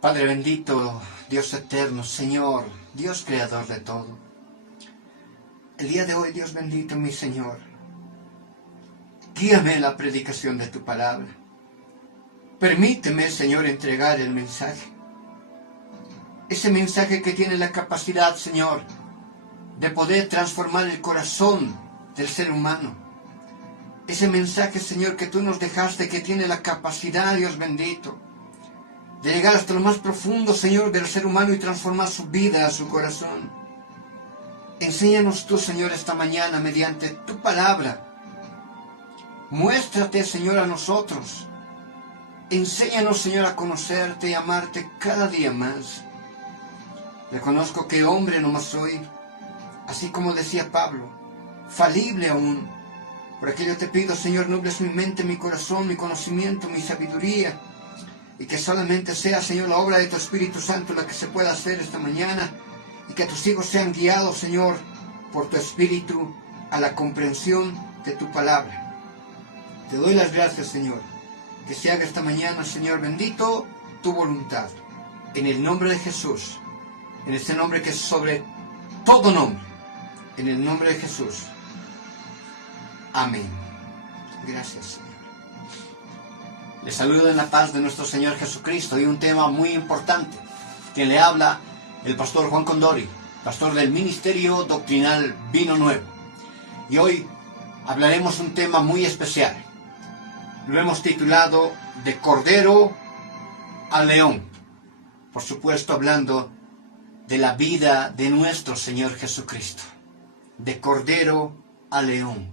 Padre bendito, Dios eterno, Señor, Dios creador de todo. El día de hoy, Dios bendito, mi Señor, guíame en la predicación de tu palabra. Permíteme, Señor, entregar el mensaje. Ese mensaje que tiene la capacidad, Señor, de poder transformar el corazón del ser humano. Ese mensaje, Señor, que tú nos dejaste, que tiene la capacidad, Dios bendito, de llegar hasta lo más profundo, Señor, del ser humano y transformar su vida, su corazón. Enséñanos tú, Señor, esta mañana mediante tu palabra. Muéstrate, Señor, a nosotros. Enséñanos, Señor, a conocerte y amarte cada día más. Reconozco que hombre nomás soy, así como decía Pablo, falible aún. Por aquello te pido, Señor, nubles mi mente, mi corazón, mi conocimiento, mi sabiduría, y que solamente sea, Señor, la obra de tu Espíritu Santo la que se pueda hacer esta mañana, y que tus hijos sean guiados, Señor, por tu Espíritu a la comprensión de tu palabra. Te doy las gracias, Señor, que se haga esta mañana, Señor bendito, tu voluntad. En el nombre de Jesús, en ese nombre que es sobre todo nombre, en el nombre de Jesús. Amén. Gracias, Señor. Les saludo en la paz de nuestro Señor Jesucristo y un tema muy importante. Quien le habla, el pastor Juan Condori, pastor del Ministerio Doctrinal Vino Nuevo. Y hoy hablaremos un tema muy especial. Lo hemos titulado De Cordero a León. Por supuesto, hablando de la vida de nuestro Señor Jesucristo. De Cordero a León.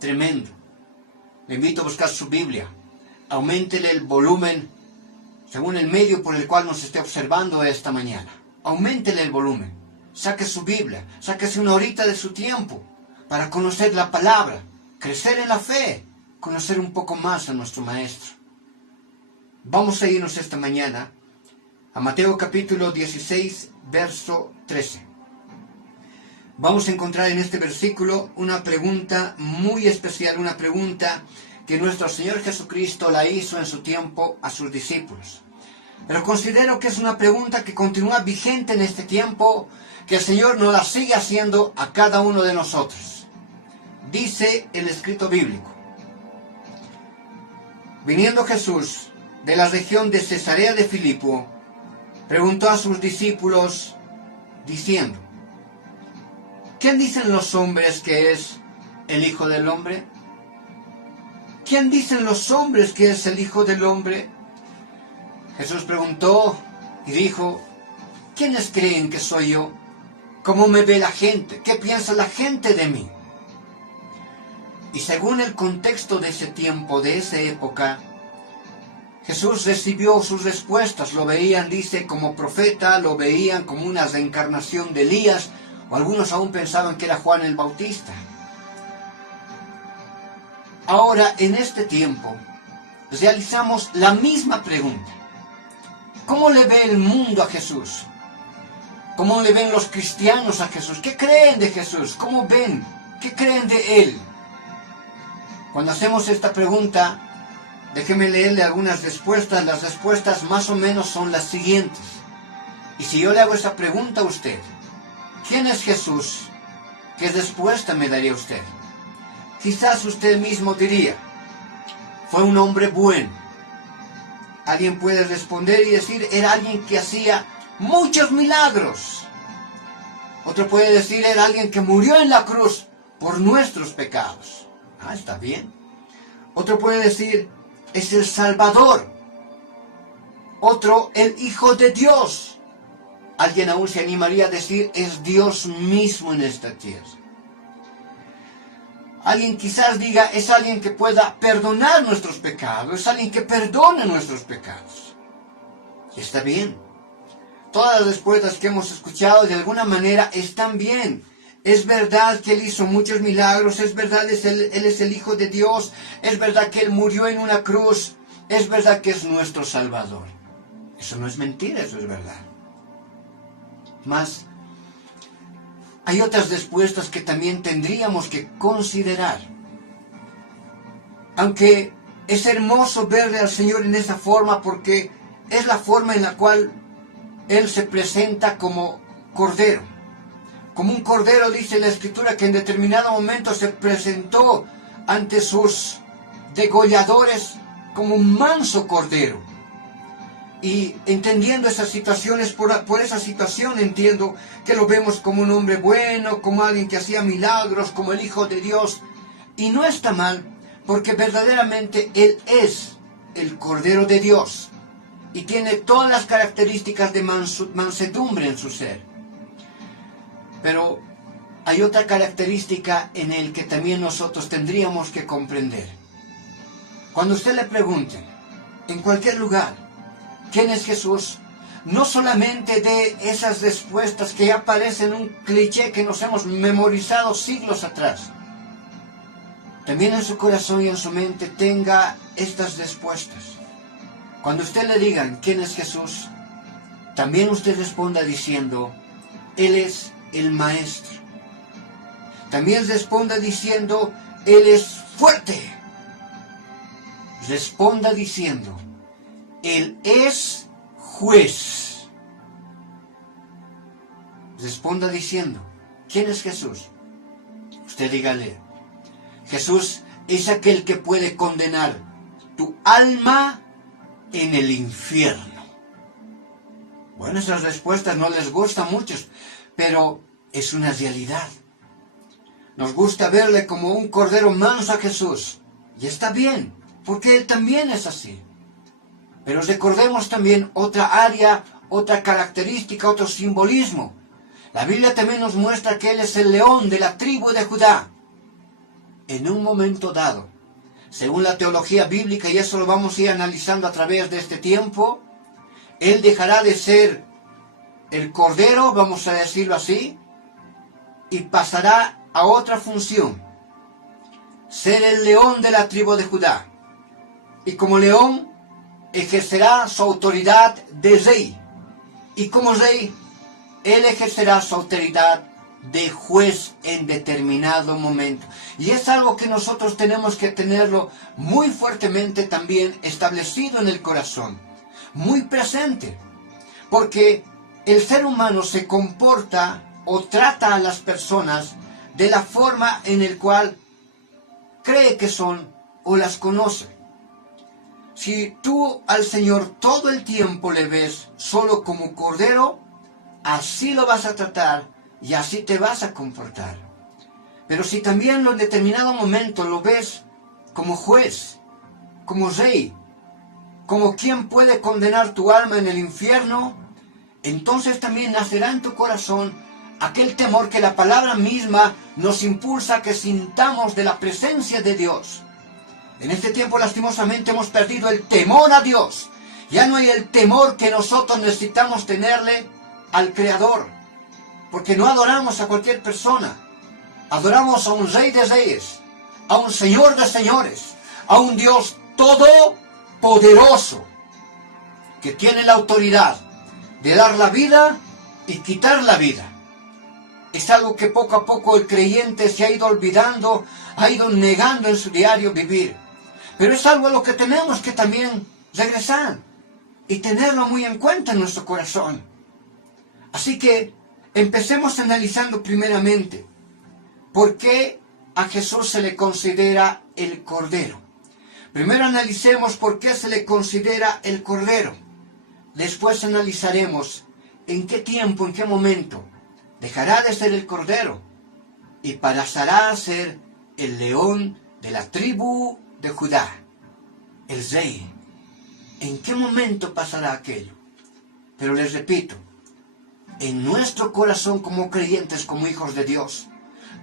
Tremendo. Le invito a buscar su Biblia. Auméntele el volumen según el medio por el cual nos esté observando esta mañana. Auméntele el volumen. Saque su Biblia. Sáquese una horita de su tiempo para conocer la palabra, crecer en la fe, conocer un poco más a nuestro Maestro. Vamos a irnos esta mañana a Mateo capítulo 16, verso 13. Vamos a encontrar en este versículo una pregunta muy especial, una pregunta que nuestro Señor Jesucristo la hizo en su tiempo a sus discípulos. Pero considero que es una pregunta que continúa vigente en este tiempo, que el Señor nos la sigue haciendo a cada uno de nosotros. Dice el escrito bíblico: viniendo Jesús de la región de Cesarea de Filipo, preguntó a sus discípulos, diciendo: ¿quién dicen los hombres que es el Hijo del Hombre? ¿Quién dicen los hombres que es el Hijo del Hombre? Jesús preguntó y dijo: ¿quiénes creen que soy yo? ¿Cómo me ve la gente? ¿Qué piensa la gente de mí? Y según el contexto de ese tiempo, de esa época, Jesús recibió sus respuestas. Lo veían, dice, como profeta, lo veían como una reencarnación de Elías, o algunos aún pensaban que era Juan el Bautista. Ahora, en este tiempo, realizamos la misma pregunta. ¿Cómo le ve el mundo a Jesús? ¿Cómo le ven los cristianos a Jesús? ¿Qué creen de Jesús? ¿Cómo ven? ¿Qué creen de Él? Cuando hacemos esta pregunta, déjeme leerle algunas respuestas. Las respuestas más o menos son las siguientes. Y si yo le hago esa pregunta a usted, ¿quién es Jesús? ¿Qué respuesta me daría usted? Quizás usted mismo diría: fue un hombre bueno. Alguien puede responder y decir: era alguien que hacía muchos milagros. Otro puede decir: era alguien que murió en la cruz por nuestros pecados. Ah, está bien. Otro puede decir: es el Salvador. Otro: el Hijo de Dios. Alguien aún se animaría a decir: es Dios mismo en esta tierra. Alguien quizás diga: es alguien que pueda perdonar nuestros pecados, es alguien que perdona nuestros pecados. Y está bien. Todas las respuestas que hemos escuchado de alguna manera están bien. Es verdad que Él hizo muchos milagros, es verdad que Él es el Hijo de Dios, es verdad que Él murió en una cruz, es verdad que es nuestro Salvador. Eso no es mentira, eso es verdad. Mas hay otras respuestas que también tendríamos que considerar. Aunque es hermoso verle al Señor en esa forma, porque es la forma en la cual Él se presenta como cordero. Como un cordero, dice la Escritura, que en determinado momento se presentó ante sus degolladores como un manso cordero. Y entendiendo esas situaciones, por esa situación entiendo que lo vemos como un hombre bueno, como alguien que hacía milagros, como el Hijo de Dios. Y no está mal, porque verdaderamente Él es el Cordero de Dios. Y tiene todas las características de mansedumbre en su ser. Pero hay otra característica en Él que también nosotros tendríamos que comprender. Cuando usted le pregunte, en cualquier lugar, ¿quién es Jesús? No solamente de esas respuestas que ya parecen un cliché que nos hemos memorizado siglos atrás. También en su corazón y en su mente tenga estas respuestas. Cuando usted le digan quién es Jesús, también usted responda diciendo, Él es el Maestro. También responda diciendo, Él es fuerte. Responda diciendo, Él es juez. Responda diciendo, ¿quién es Jesús? Usted dígale, Jesús es aquel que puede condenar tu alma en el infierno. Bueno, esas respuestas no les gustan a muchos, pero es una realidad. Nos gusta verle como un cordero manso a Jesús, y está bien, porque Él también es así. Pero recordemos también otra área, otra característica, otro simbolismo. La Biblia también nos muestra que Él es el león de la tribu de Judá. En un momento dado, según la teología bíblica, y eso lo vamos a ir analizando a través de este tiempo, Él dejará de ser el cordero, vamos a decirlo así, y pasará a otra función, ser el león de la tribu de Judá. Y como león, ejercerá su autoridad de rey. Y como rey, Él ejercerá su autoridad de juez en determinado momento. Y es algo que nosotros tenemos que tenerlo muy fuertemente también establecido en el corazón, muy presente. Porque el ser humano se comporta o trata a las personas de la forma en la cual cree que son o las conoce. Si tú al Señor todo el tiempo le ves solo como cordero, así lo vas a tratar y así te vas a comportar. Pero si también en determinado momento lo ves como juez, como rey, como quien puede condenar tu alma en el infierno, entonces también nacerá en tu corazón aquel temor que la palabra misma nos impulsa a que sintamos de la presencia de Dios. En este tiempo lastimosamente hemos perdido el temor a Dios. Ya no hay el temor que nosotros necesitamos tenerle al Creador. Porque no adoramos a cualquier persona. Adoramos a un Rey de Reyes, a un Señor de Señores, a un Dios todopoderoso, que tiene la autoridad de dar la vida y quitar la vida. Es algo que poco a poco el creyente se ha ido olvidando, ha ido negando en su diario vivir. Pero es algo a lo que tenemos que también regresar y tenerlo muy en cuenta en nuestro corazón. Así que empecemos analizando primeramente por qué a Jesús se le considera el Cordero. Primero analicemos por qué se le considera el Cordero. Después analizaremos en qué tiempo, en qué momento dejará de ser el Cordero y pasará a ser el león de la tribu de Judá, el rey. ¿En qué momento pasará aquello? Pero les repito, en nuestro corazón como creyentes, como hijos de Dios,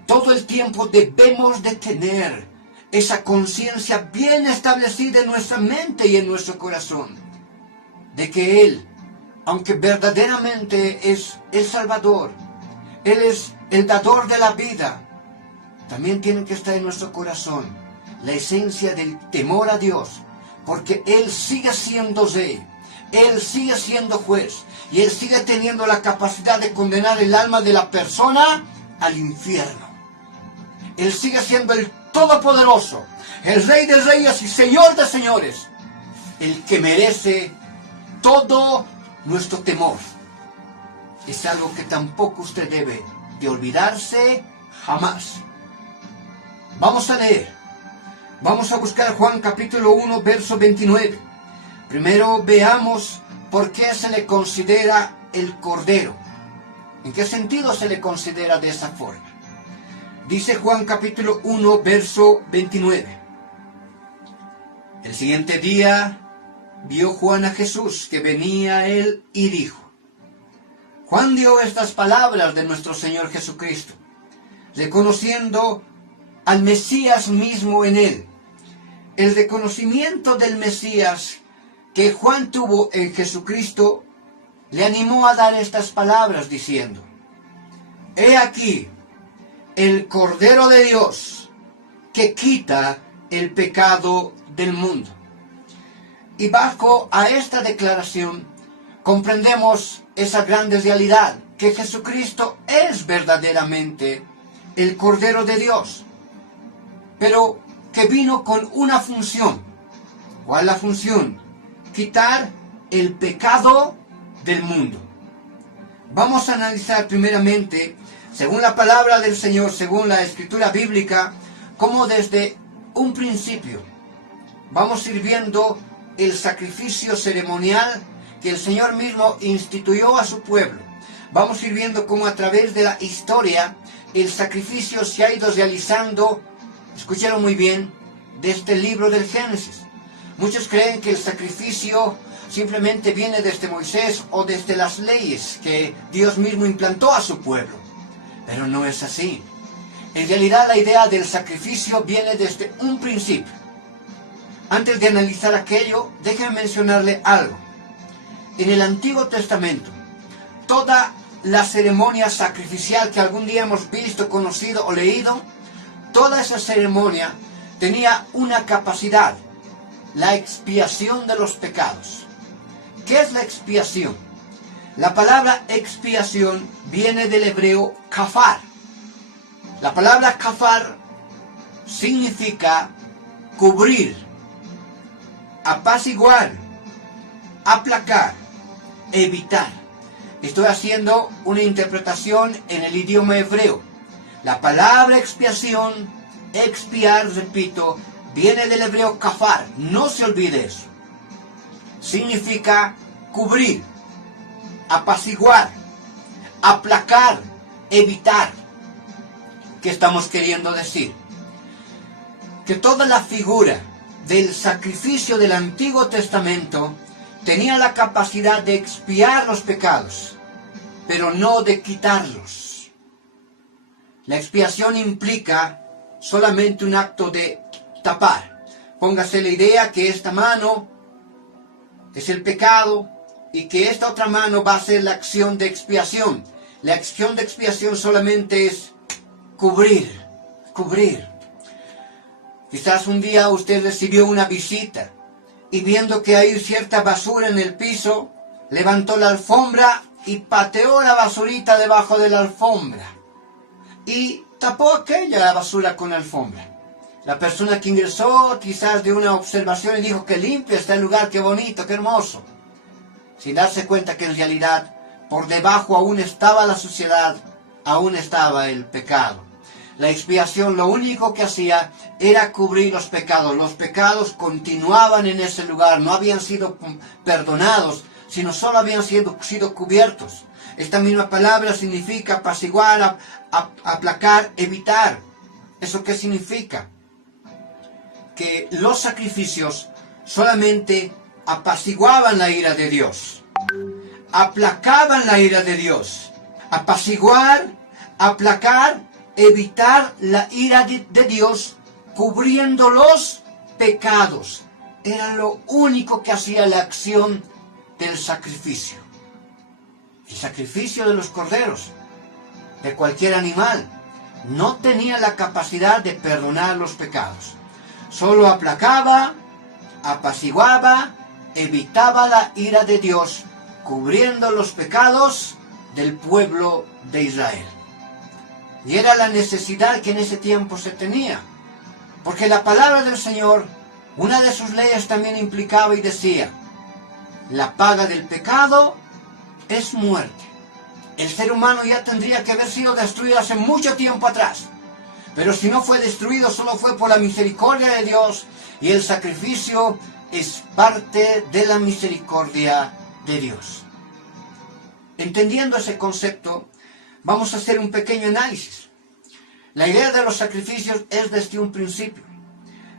todo el tiempo debemos de tener esa conciencia bien establecida en nuestra mente y en nuestro corazón, de que Él, aunque verdaderamente es el Salvador, Él es el dador de la vida, también tiene que estar en nuestro corazón la esencia del temor a Dios, porque Él sigue siendo rey, Él sigue siendo juez, y Él sigue teniendo la capacidad de condenar el alma de la persona al infierno. Él sigue siendo el Todopoderoso, el Rey de Reyes y Señor de Señores, el que merece con todo nuestro temor. Es algo que tampoco usted debe de olvidarse jamás. Vamos a leer. Vamos a buscar Juan capítulo 1, verso 29. Primero veamos por qué se le considera el Cordero. ¿En qué sentido se le considera de esa forma? Dice Juan capítulo 1, verso 29. El siguiente día vio Juan a Jesús que venía a él y dijo. Juan dio estas palabras de nuestro Señor Jesucristo, reconociendo al Mesías mismo en él. El reconocimiento del Mesías que Juan tuvo en Jesucristo le animó a dar estas palabras diciendo, He aquí el Cordero de Dios que quita el pecado del mundo. Y bajo a esta declaración comprendemos esa grande realidad, que Jesucristo es verdaderamente el Cordero de Dios, pero que vino con una función. ¿Cuál es la función? Quitar el pecado del mundo. Vamos a analizar primeramente, según la palabra del Señor, según la escritura bíblica, cómo desde un principio vamos a ir viendo el sacrificio ceremonial que el Señor mismo instituyó a su pueblo. Vamos a ir viendo cómo a través de la historia el sacrificio se ha ido realizando, escucharon muy bien, desde el libro del Génesis. Muchos creen que el sacrificio simplemente viene desde Moisés o desde las leyes que Dios mismo implantó a su pueblo. Pero no es así. En realidad la idea del sacrificio viene desde un principio. Antes de analizar aquello, déjenme mencionarle algo. En el Antiguo Testamento, toda la ceremonia sacrificial que algún día hemos visto, conocido o leído, toda esa ceremonia tenía una capacidad, la expiación de los pecados. ¿Qué es la expiación? La palabra expiación viene del hebreo kafar. La palabra kafar significa cubrir, apaciguar, aplacar, evitar. Estoy haciendo una interpretación en el idioma hebreo. La palabra expiación, expiar, repito, viene del hebreo kafar. No se olvide eso. Significa cubrir, apaciguar, aplacar, evitar. ¿Qué estamos queriendo decir? Que toda la figura del sacrificio del Antiguo Testamento tenía la capacidad de expiar los pecados, pero no de quitarlos. La expiación implica solamente un acto de tapar. Póngase la idea que esta mano es el pecado y que esta otra mano va a ser la acción de expiación. La acción de expiación solamente es cubrir. Quizás un día usted recibió una visita y viendo que hay cierta basura en el piso, levantó la alfombra y pateó la basurita debajo de la alfombra y tapó aquella basura con la alfombra. La persona que ingresó quizás dio una observación y dijo, qué limpio está el lugar, qué bonito, qué hermoso, sin darse cuenta que en realidad por debajo aún estaba la suciedad, aún estaba el pecado. La expiación lo único que hacía era cubrir los pecados. Los pecados continuaban en ese lugar, no habían sido perdonados, sino solo habían sido cubiertos. Esta misma palabra significa apaciguar, aplacar, evitar. ¿Eso qué significa? Que los sacrificios solamente apaciguaban la ira de Dios, aplacaban la ira de Dios. Apaciguar, aplacar, evitar la ira de Dios, cubriendo los pecados. Era lo único que hacía la acción del sacrificio. El sacrificio de los corderos, de cualquier animal, no tenía la capacidad de perdonar los pecados. Solo aplacaba, apaciguaba, evitaba la ira de Dios, cubriendo los pecados del pueblo de Israel. Y era la necesidad que en ese tiempo se tenía. Porque la palabra del Señor, una de sus leyes también implicaba y decía, La paga del pecado es muerte. El ser humano ya tendría que haber sido destruido hace mucho tiempo atrás. Pero si no fue destruido, solo fue por la misericordia de Dios, y el sacrificio es parte de la misericordia de Dios. Entendiendo ese concepto, vamos a hacer un pequeño análisis. La idea de los sacrificios es desde un principio.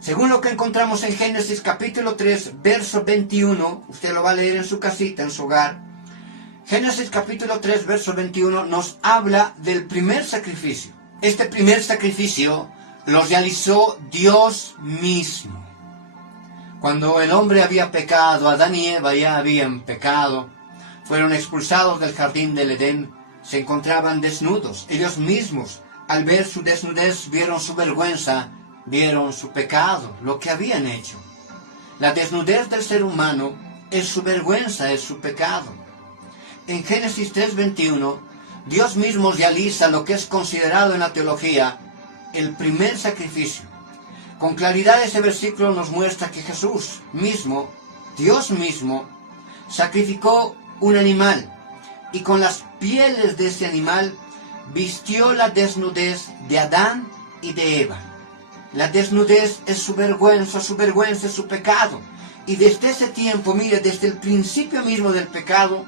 Según lo que encontramos en Génesis capítulo 3, verso 21, usted lo va a leer en su casita, en su hogar. Génesis capítulo 3, verso 21 nos habla del primer sacrificio. Este primer sacrificio lo realizó Dios mismo. Cuando el hombre había pecado, Adán y Eva ya habían pecado, fueron expulsados del jardín del Edén, se encontraban desnudos. Ellos mismos, al ver su desnudez, vieron su vergüenza, vieron su pecado, lo que habían hecho. La desnudez del ser humano es su vergüenza, es su pecado. En Génesis 3:21, Dios mismo realiza lo que es considerado en la teología el primer sacrificio. Con claridad ese versículo nos muestra que Jesús mismo, Dios mismo, sacrificó un animal y con las pieles de ese animal vistió la desnudez de Adán y de Eva. La desnudez es su vergüenza es su pecado. Y desde ese tiempo, mire, desde el principio mismo del pecado,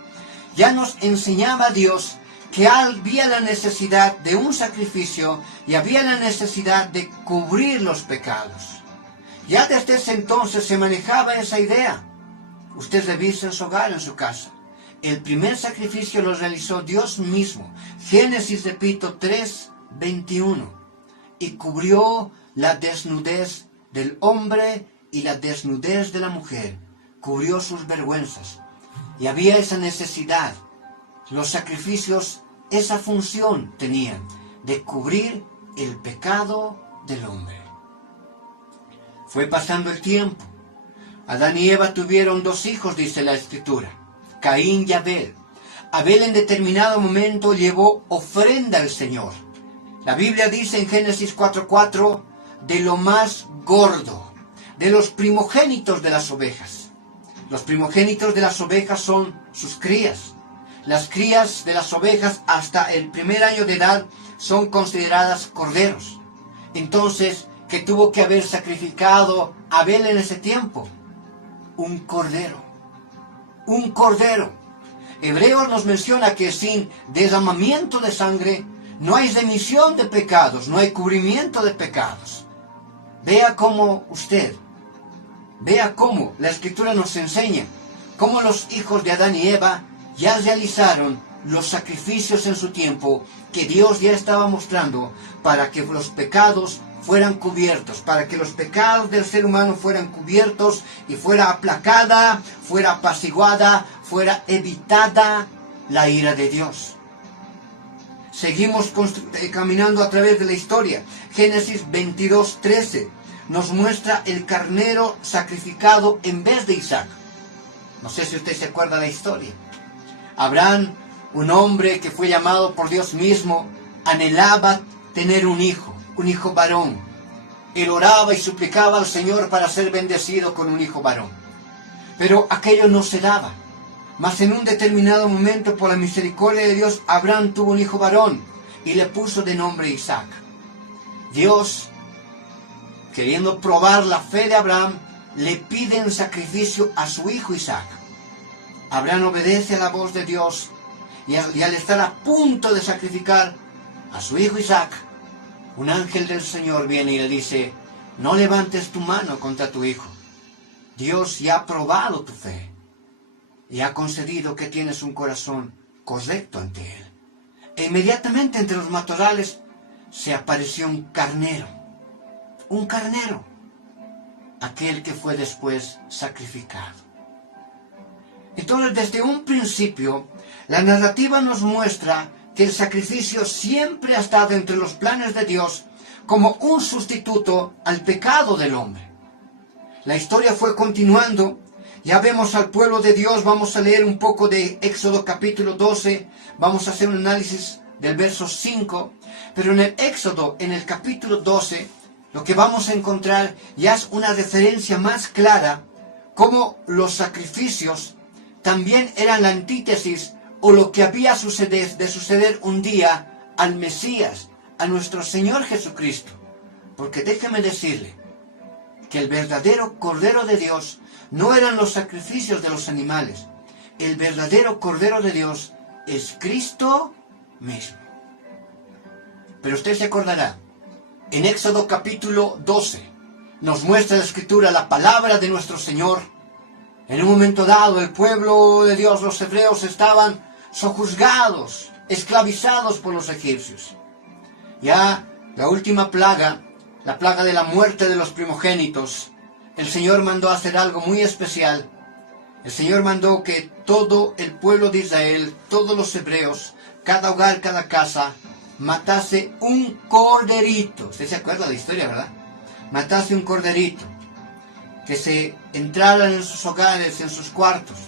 ya nos enseñaba Dios que había la necesidad de un sacrificio y había la necesidad de cubrir los pecados. Ya desde ese entonces se manejaba esa idea. Usted revisa en su hogar, en su casa. El primer sacrificio lo realizó Dios mismo. Génesis, repito, 3:21. Y cubrió la desnudez del hombre y la desnudez de la mujer. Cubrió sus vergüenzas. Y había esa necesidad. Los sacrificios esa función tenían de cubrir el pecado del hombre. Fue pasando el tiempo. Adán y Eva tuvieron 2 hijos, dice la Escritura, Caín y Abel. Abel en determinado momento llevó ofrenda al Señor. La Biblia dice en Génesis 4:4, de lo más gordo, de los primogénitos de las ovejas. Los primogénitos de las ovejas son sus crías. Las crías de las ovejas hasta el primer año de edad son consideradas corderos. Entonces, ¿qué tuvo que haber sacrificado Abel en ese tiempo? Un cordero. Un cordero. Hebreos nos menciona que sin derramamiento de sangre no hay remisión de pecados, no hay cubrimiento de pecados. Vea cómo la Escritura nos enseña cómo los hijos de Adán y Eva ya realizaron los sacrificios en su tiempo que Dios ya estaba mostrando para que los pecados fueran cubiertos, para que los pecados del ser humano fueran cubiertos y fuera aplacada, fuera apaciguada, fuera evitada la ira de Dios. Seguimos caminando a través de la historia. Génesis 22:13 nos muestra el carnero sacrificado en vez de Isaac. No sé si usted se acuerda de la historia. Abraham, un hombre que fue llamado por Dios mismo, anhelaba tener un hijo varón. Él oraba y suplicaba al Señor para ser bendecido con un hijo varón. Pero aquello no se daba. Mas en un determinado momento, por la misericordia de Dios, Abraham tuvo un hijo varón y le puso de nombre Isaac. Dios, queriendo probar la fe de Abraham, le pide en sacrificio a su hijo Isaac. Abraham obedece a la voz de Dios y al estar a punto de sacrificar a su hijo Isaac, un ángel del Señor viene y le dice: no levantes tu mano contra tu hijo. Dios ya ha probado tu fe y ha concedido que tienes un corazón correcto ante Él. E inmediatamente entre los matorrales se apareció un carnero, aquel que fue después sacrificado. Entonces, desde un principio, la narrativa nos muestra que el sacrificio siempre ha estado entre los planes de Dios como un sustituto al pecado del hombre. La historia fue continuando. Ya vemos al pueblo de Dios. Vamos a leer un poco de Éxodo capítulo 12. Vamos a hacer un análisis del verso 5. Pero en el Éxodo, en el capítulo 12, lo que vamos a encontrar ya es una referencia más clara cómo los sacrificios también eran la antítesis o lo que había de suceder un día al Mesías, a nuestro Señor Jesucristo. Porque déjeme decirle que el verdadero Cordero de Dios no eran los sacrificios de los animales. El verdadero Cordero de Dios es Cristo mismo. Pero usted se acordará, en Éxodo capítulo 12, nos muestra la Escritura la palabra de nuestro Señor. En un momento dado, el pueblo de Dios, los hebreos, estaban sojuzgados, esclavizados por los egipcios. Ya la última plaga, la plaga de la muerte de los primogénitos, el Señor mandó hacer algo muy especial. El Señor mandó que todo el pueblo de Israel, todos los hebreos, cada hogar, cada casa, matase un corderito. Usted se acuerda de la historia, ¿verdad? Matase un corderito. Que se entraran en sus hogares, en sus cuartos,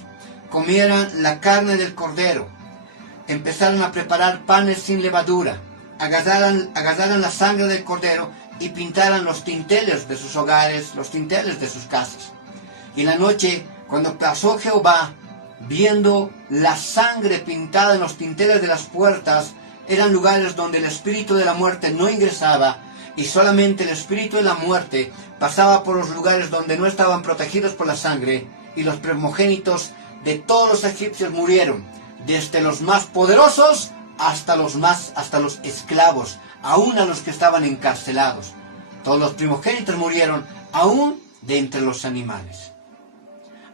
comieran la carne del cordero, empezaran a preparar panes sin levadura, agarraran la sangre del cordero y pintaran los dinteles de sus hogares, los dinteles de sus casas. Y la noche, cuando pasó Jehová, viendo la sangre pintada en los dinteles de las puertas, eran lugares donde el espíritu de la muerte no ingresaba, y solamente el espíritu de la muerte pasaba por los lugares donde no estaban protegidos por la sangre, y los primogénitos de todos los egipcios murieron, desde los más poderosos hasta los esclavos, aún a los que estaban encarcelados. Todos los primogénitos murieron, aún de entre los animales.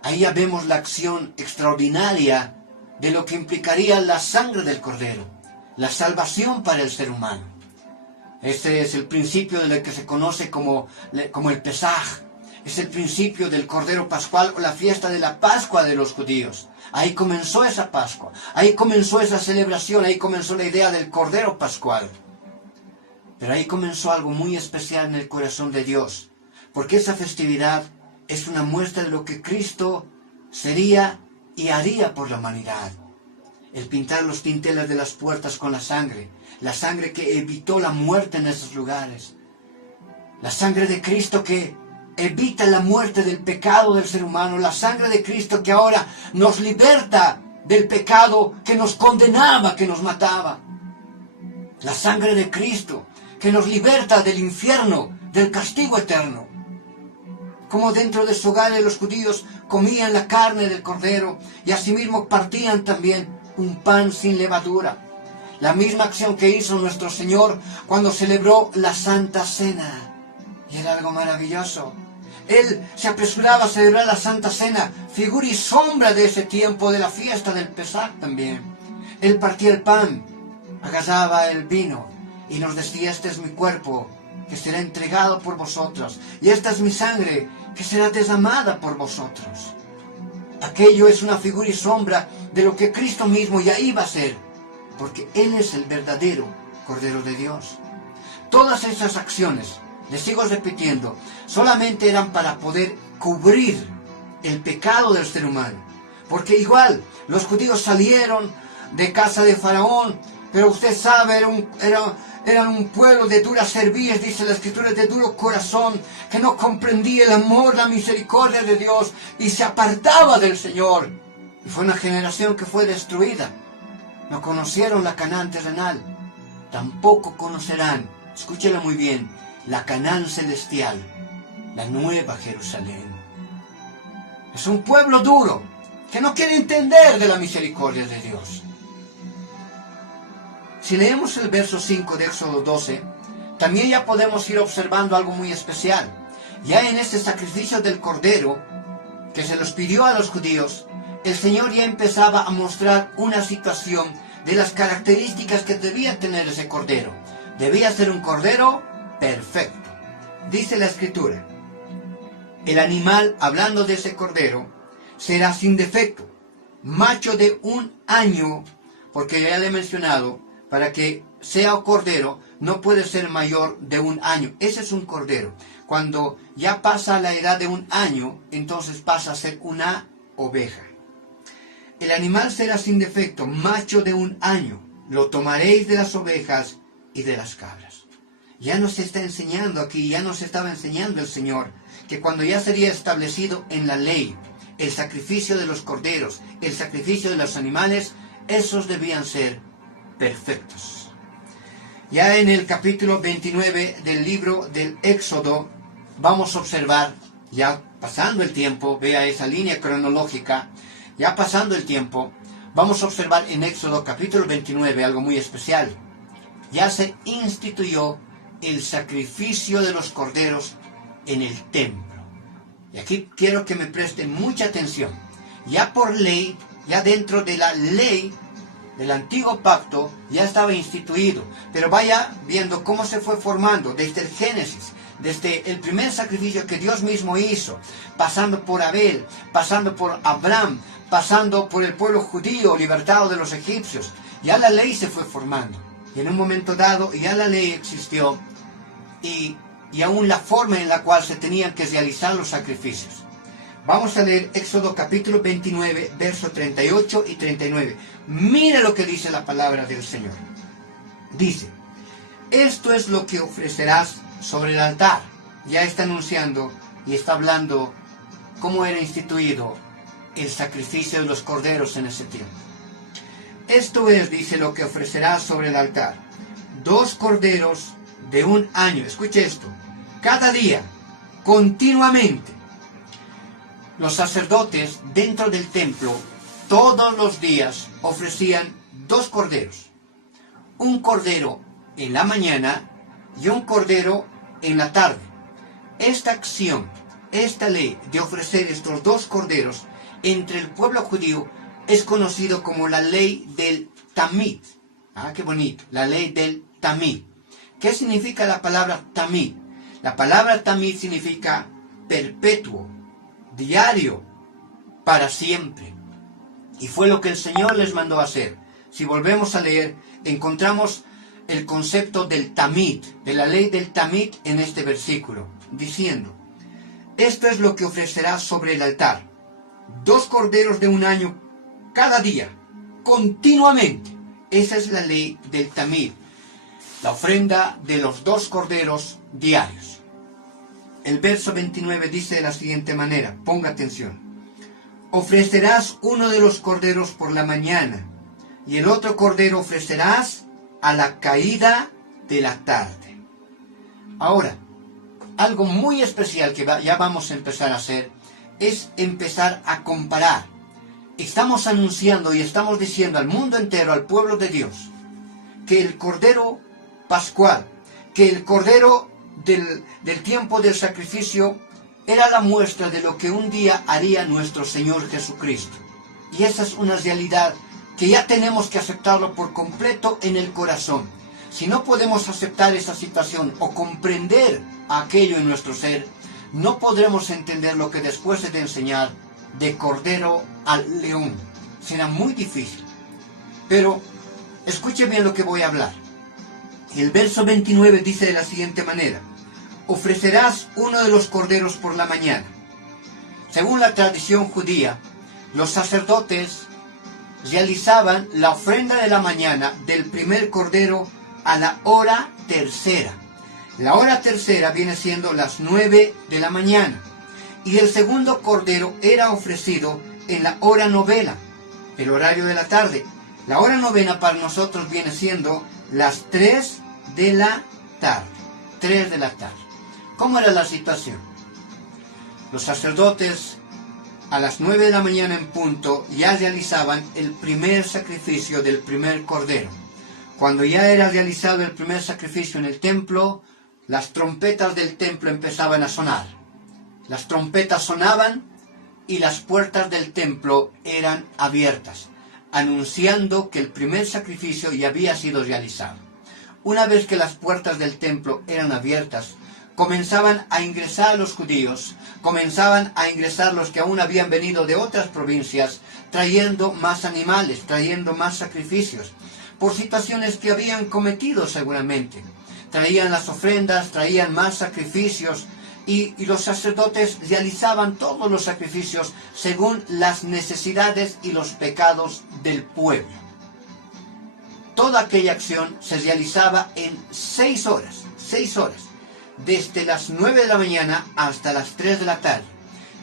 Ahí ya vemos la acción extraordinaria de lo que implicaría la sangre del cordero, la salvación para el ser humano. Este es el principio de lo que se conoce como el Pesaj. Es el principio del Cordero Pascual o la fiesta de la Pascua de los judíos. Ahí comenzó esa Pascua, ahí comenzó esa celebración, ahí comenzó la idea del Cordero Pascual. Pero ahí comenzó algo muy especial en el corazón de Dios, porque esa festividad es una muestra de lo que Cristo sería y haría por la humanidad. El pintar los dinteles de las puertas con la sangre que evitó la muerte en esos lugares, la sangre de Cristo que evita la muerte del pecado del ser humano, la sangre de Cristo que ahora nos liberta del pecado que nos condenaba, que nos mataba, la sangre de Cristo que nos liberta del infierno, del castigo eterno. Como dentro de su hogar los judíos comían la carne del cordero y asimismo partían también un pan sin levadura. La misma acción que hizo nuestro Señor cuando celebró la Santa Cena. Y era algo maravilloso. Él se apresuraba a celebrar la Santa Cena, figura y sombra de ese tiempo de la fiesta del Pesaj también. Él partía el pan, agarraba el vino y nos decía: este es mi cuerpo que será entregado por vosotros, y esta es mi sangre que será derramada por vosotros. Aquello es una figura y sombra de lo que Cristo mismo ya iba a ser, porque Él es el verdadero Cordero de Dios. Todas esas acciones, les sigo repitiendo, solamente eran para poder cubrir el pecado del ser humano. Porque igual, los judíos salieron de casa de Faraón, pero usted sabe, eran un pueblo de dura cerviz, dice la Escritura, de duro corazón, que no comprendía el amor, la misericordia de Dios, y se apartaba del Señor. Y fue una generación que fue destruida. No conocieron la Canaán terrenal, tampoco conocerán, escúchelo muy bien, la Canaán celestial, la nueva Jerusalén. Es un pueblo duro, que no quiere entender de la misericordia de Dios. Si leemos el verso 5 de Éxodo 12, también ya podemos ir observando algo muy especial. Ya en este sacrificio del Cordero, que se los pidió a los judíos, el Señor ya empezaba a mostrar una situación de las características que debía tener ese Cordero. Debía ser un Cordero perfecto. Dice la Escritura: el animal, hablando de ese Cordero, será sin defecto, macho de 1 año, porque ya le he mencionado, para que sea cordero, no puede ser mayor de 1 año. Ese es un cordero. Cuando ya pasa la edad de 1 año, entonces pasa a ser una oveja. El animal será sin defecto, macho de 1 año. Lo tomaréis de las ovejas y de las cabras. Ya nos está enseñando aquí, ya nos estaba enseñando el Señor, que cuando ya sería establecido en la ley, el sacrificio de los corderos, el sacrificio de los animales, esos debían ser perfectos. Ya en el capítulo 29 del libro del Éxodo, vamos a observar, ya pasando el tiempo, vea esa línea cronológica, ya pasando el tiempo, vamos a observar en Éxodo capítulo 29 algo muy especial. Ya se instituyó el sacrificio de los corderos en el templo. Y aquí quiero que me presten mucha atención. Ya por ley, ya dentro de la ley del antiguo pacto, ya estaba instituido. Pero vaya viendo cómo se fue formando desde el Génesis, desde el primer sacrificio que Dios mismo hizo, pasando por Abel, pasando por Abraham, pasando por el pueblo judío libertado de los egipcios. Ya la ley se fue formando. Y en un momento dado ya la ley existió y aún la forma en la cual se tenían que realizar los sacrificios. Vamos a leer Éxodo capítulo 29, versos 38 y 39. Mira lo que dice la palabra del Señor. Dice, esto es lo que ofrecerás sobre el altar. Ya está anunciando y está hablando cómo era instituido el sacrificio de los corderos en ese tiempo. Esto es, dice, lo que ofrecerás sobre el altar. 2 corderos de 1 año. Escuche esto. Cada día, continuamente, los sacerdotes dentro del templo, todos los días, ofrecían 2 corderos. Un cordero en la mañana y un cordero en la tarde. Esta acción, esta ley de ofrecer estos 2 corderos entre el pueblo judío es conocido como la ley del Tamid. Ah, qué bonito, la ley del Tamid. ¿Qué significa la palabra Tamid? La palabra Tamid significa perpetuo, diario, para siempre. Y fue lo que el Señor les mandó a hacer. Si volvemos a leer, encontramos el concepto del Tamid, de la ley del Tamid en este versículo, diciendo, esto es lo que ofrecerás sobre el altar. 2 corderos de 1 año cada día, continuamente. Esa es la ley del Tamid, la ofrenda de los 2 corderos diarios. El verso 29 dice de la siguiente manera, ponga atención. Ofrecerás uno de los corderos por la mañana, y el otro cordero ofrecerás a la caída de la tarde. Ahora, algo muy especial que ya vamos a empezar a hacer, es empezar a comparar. Estamos anunciando y estamos diciendo al mundo entero, al pueblo de Dios, que el cordero pascual, que el cordero del tiempo del sacrificio era la muestra de lo que un día haría nuestro Señor Jesucristo. Y esa es una realidad que ya tenemos que aceptarlo por completo en el corazón. Si no podemos aceptar esa situación o comprender aquello en nuestro ser, no podremos entender lo que después de enseñar de cordero al león. Será muy difícil. Pero escuche bien lo que voy a hablar. El verso 29 dice de la siguiente manera, ofrecerás uno de los corderos por la mañana. Según la tradición judía, los sacerdotes realizaban la ofrenda de la mañana del primer cordero a la hora tercera. La hora tercera viene siendo las 9 de la mañana. Y el segundo cordero era ofrecido en la hora novena, el horario de la tarde. La hora novena para nosotros viene siendo las 3 de la tarde. 3 de la tarde. ¿Cómo era la situación? Los sacerdotes a las 9 de la mañana en punto ya realizaban el primer sacrificio del primer cordero. Cuando ya era realizado el primer sacrificio en el templo, las trompetas del templo empezaban a sonar. Las trompetas sonaban y las puertas del templo eran abiertas, anunciando que el primer sacrificio ya había sido realizado. Una vez que las puertas del templo eran abiertas, comenzaban a ingresar los judíos, comenzaban a ingresar los que aún habían venido de otras provincias, trayendo más animales, trayendo más sacrificios, por situaciones que habían cometido seguramente. Traían las ofrendas, traían más sacrificios, y los sacerdotes realizaban todos los sacrificios según las necesidades y los pecados del pueblo. Toda aquella acción se realizaba en 6 horas, desde las 9 de la mañana hasta las 3 de la tarde.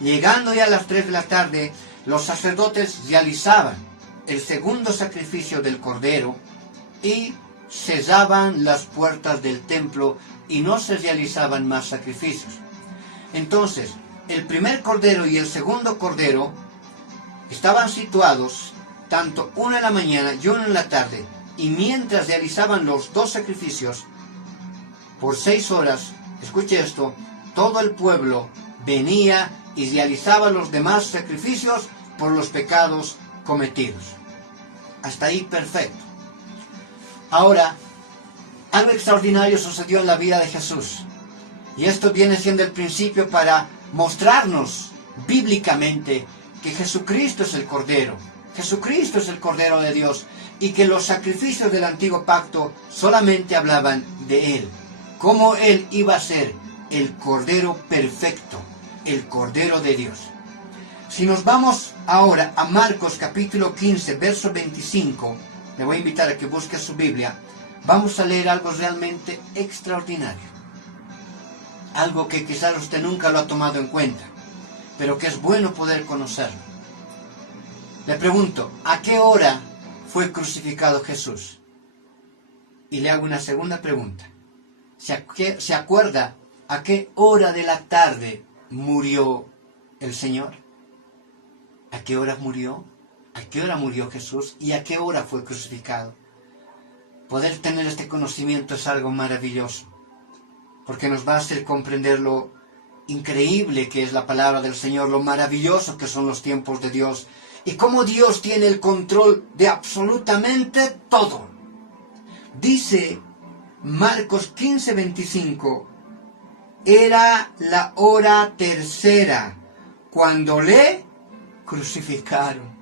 Llegando ya a las 3 de la tarde, los sacerdotes realizaban el segundo sacrificio del cordero y cesaban las puertas del templo y no se realizaban más sacrificios. Entonces, el primer cordero y el segundo cordero estaban situados tanto uno en la mañana y uno en la tarde, y mientras realizaban los dos sacrificios, por 6 horas, escuche esto, todo el pueblo venía y realizaba los demás sacrificios por los pecados cometidos. Hasta ahí perfecto. Ahora, algo extraordinario sucedió en la vida de Jesús. Y esto viene siendo el principio para mostrarnos bíblicamente que Jesucristo es el Cordero. Jesucristo es el Cordero de Dios y que los sacrificios del antiguo pacto solamente hablaban de Él. Cómo Él iba a ser el Cordero perfecto, el Cordero de Dios. Si nos vamos ahora a Marcos capítulo 15, verso 25, le voy a invitar a que busque su Biblia, vamos a leer algo realmente extraordinario. Algo que quizás usted nunca lo ha tomado en cuenta, pero que es bueno poder conocerlo. Le pregunto, ¿a qué hora fue crucificado Jesús? Y le hago una segunda pregunta. ¿Se acuerda a qué hora de la tarde murió el Señor? ¿A qué hora murió? ¿A qué hora murió Jesús? ¿Y a qué hora fue crucificado? Poder tener este conocimiento es algo maravilloso, porque nos va a hacer comprender lo increíble que es la palabra del Señor, lo maravilloso que son los tiempos de Dios, y cómo Dios tiene el control de absolutamente todo. Dice Marcos 15, 25, era la hora tercera cuando le crucificaron.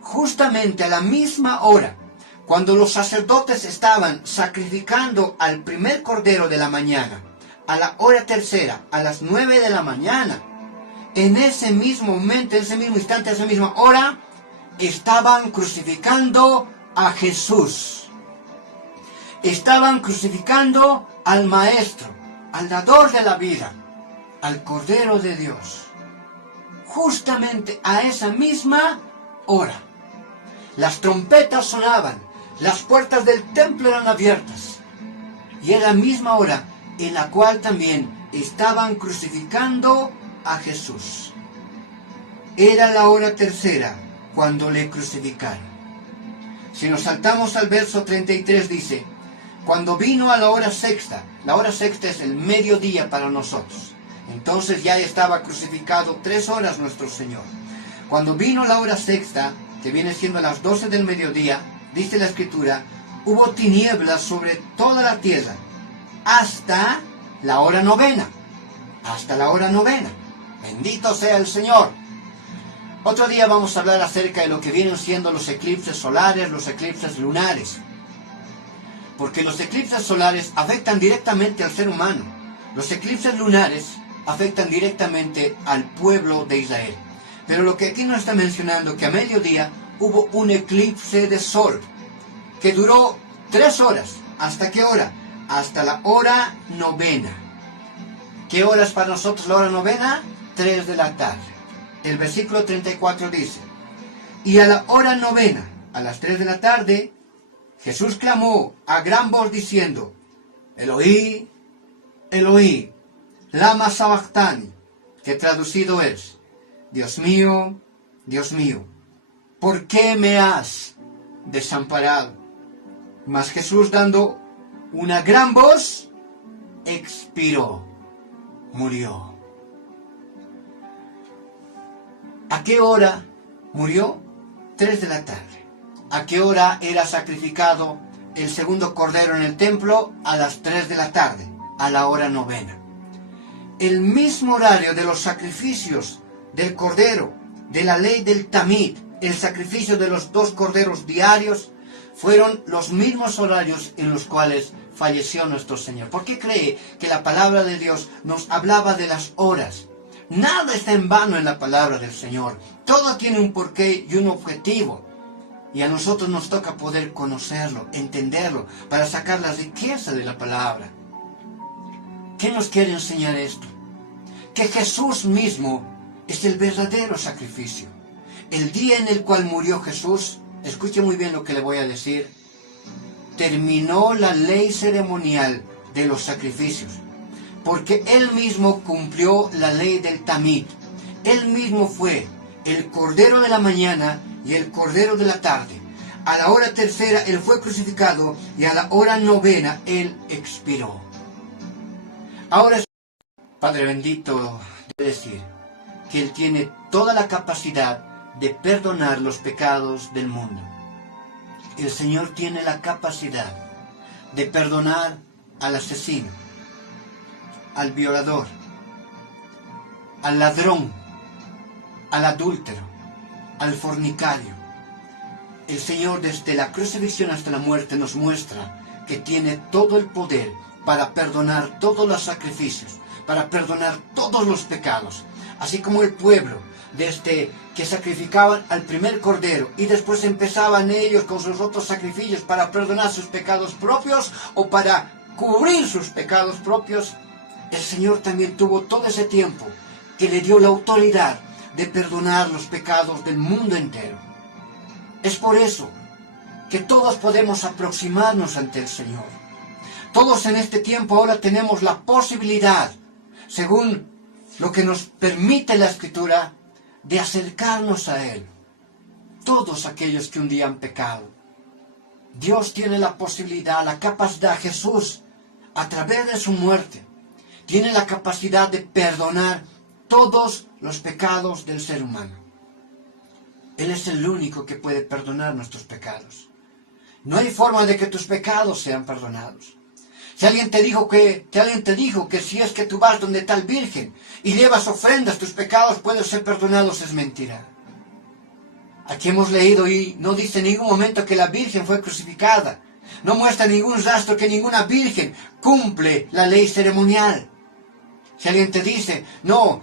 Justamente a la misma hora, cuando los sacerdotes estaban sacrificando al primer cordero de la mañana, a la hora tercera, a las 9 de la mañana, en ese mismo momento, en ese mismo instante, en esa misma hora, estaban crucificando a Jesús. Estaban crucificando al Maestro, al dador de la vida, al Cordero de Dios. Justamente a esa misma hora. Las trompetas sonaban, las puertas del templo eran abiertas. Y era la misma hora en la cual también estaban crucificando a Jesús. Era la hora tercera cuando le crucificaron. Si nos saltamos al verso 33 dice, cuando vino a la hora sexta es el mediodía para nosotros. Entonces ya estaba crucificado 3 horas nuestro Señor. Cuando vino la hora sexta, que viene siendo a las 12 del mediodía, dice la Escritura, hubo tinieblas sobre toda la tierra, hasta la hora novena. Hasta la hora novena. Bendito sea el Señor. Otro día vamos a hablar acerca de lo que vienen siendo los eclipses solares, los eclipses lunares. Porque los eclipses solares afectan directamente al ser humano. Los eclipses lunares afectan directamente al pueblo de Israel. Pero lo que aquí nos está mencionando, que a mediodía hubo un eclipse de sol, que duró 3 horas. ¿Hasta qué hora? Hasta la hora novena. ¿Qué hora es para nosotros la hora novena? 3 de la tarde. El versículo 34 dice, y a la hora novena, a las 3 de la tarde, Jesús clamó a gran voz diciendo, Eloí, Eloí, lama sabactani, que traducido es, Dios mío, ¿por qué me has desamparado? Mas Jesús, dando una gran voz, expiró, murió. ¿A qué hora murió? 3 de la tarde. ¿A qué hora era sacrificado el segundo cordero en el templo? A las 3 de la tarde, a la hora novena. El mismo horario de los sacrificios del cordero, de la ley del tamid, el sacrificio de los 2 corderos diarios, fueron los mismos horarios en los cuales falleció nuestro Señor. ¿Por qué cree que la palabra de Dios nos hablaba de las horas? Nada está en vano en la palabra del Señor. Todo tiene un porqué y un objetivo. Y a nosotros nos toca poder conocerlo, entenderlo, para sacar la riqueza de la palabra. ¿Qué nos quiere enseñar esto? Que Jesús mismo es el verdadero sacrificio. El día en el cual murió Jesús, escuche muy bien lo que le voy a decir, terminó la ley ceremonial de los sacrificios, porque Él mismo cumplió la ley del Tamid. Él mismo fue el Cordero de la mañana y el Cordero de la tarde. A la hora tercera Él fue crucificado y a la hora novena Él expiró. Ahora, Padre bendito, debe decir que Él tiene toda la capacidad de perdonar los pecados del mundo. El Señor tiene la capacidad de perdonar al asesino, al violador, al ladrón, al adúltero, al fornicario. El Señor desde la crucifixión hasta la muerte nos muestra que tiene todo el poder para perdonar todos los sacrificios, para perdonar todos los pecados. Así como el pueblo, desde que sacrificaban al primer cordero y después empezaban ellos con sus otros sacrificios para perdonar sus pecados propios o para cubrir sus pecados propios, el Señor también tuvo todo ese tiempo que le dio la autoridad de perdonar los pecados del mundo entero. Es por eso que todos podemos aproximarnos ante el Señor. Todos en este tiempo ahora tenemos la posibilidad, según lo que nos permite la Escritura, de acercarnos a Él. Todos aquellos que un día han pecado. Dios tiene la posibilidad, la capacidad, Jesús, a través de su muerte, tiene la capacidad de perdonar todos los pecados del ser humano. Él es el único que puede perdonar nuestros pecados. No hay forma de que tus pecados sean perdonados. Si alguien te dijo que si es que tú vas donde tal virgen y llevas ofrendas, tus pecados pueden ser perdonados, es mentira. Aquí hemos leído y no dice en ningún momento que la virgen fue crucificada. No muestra ningún rastro que ninguna virgen cumple la ley ceremonial. Si alguien te dice, no,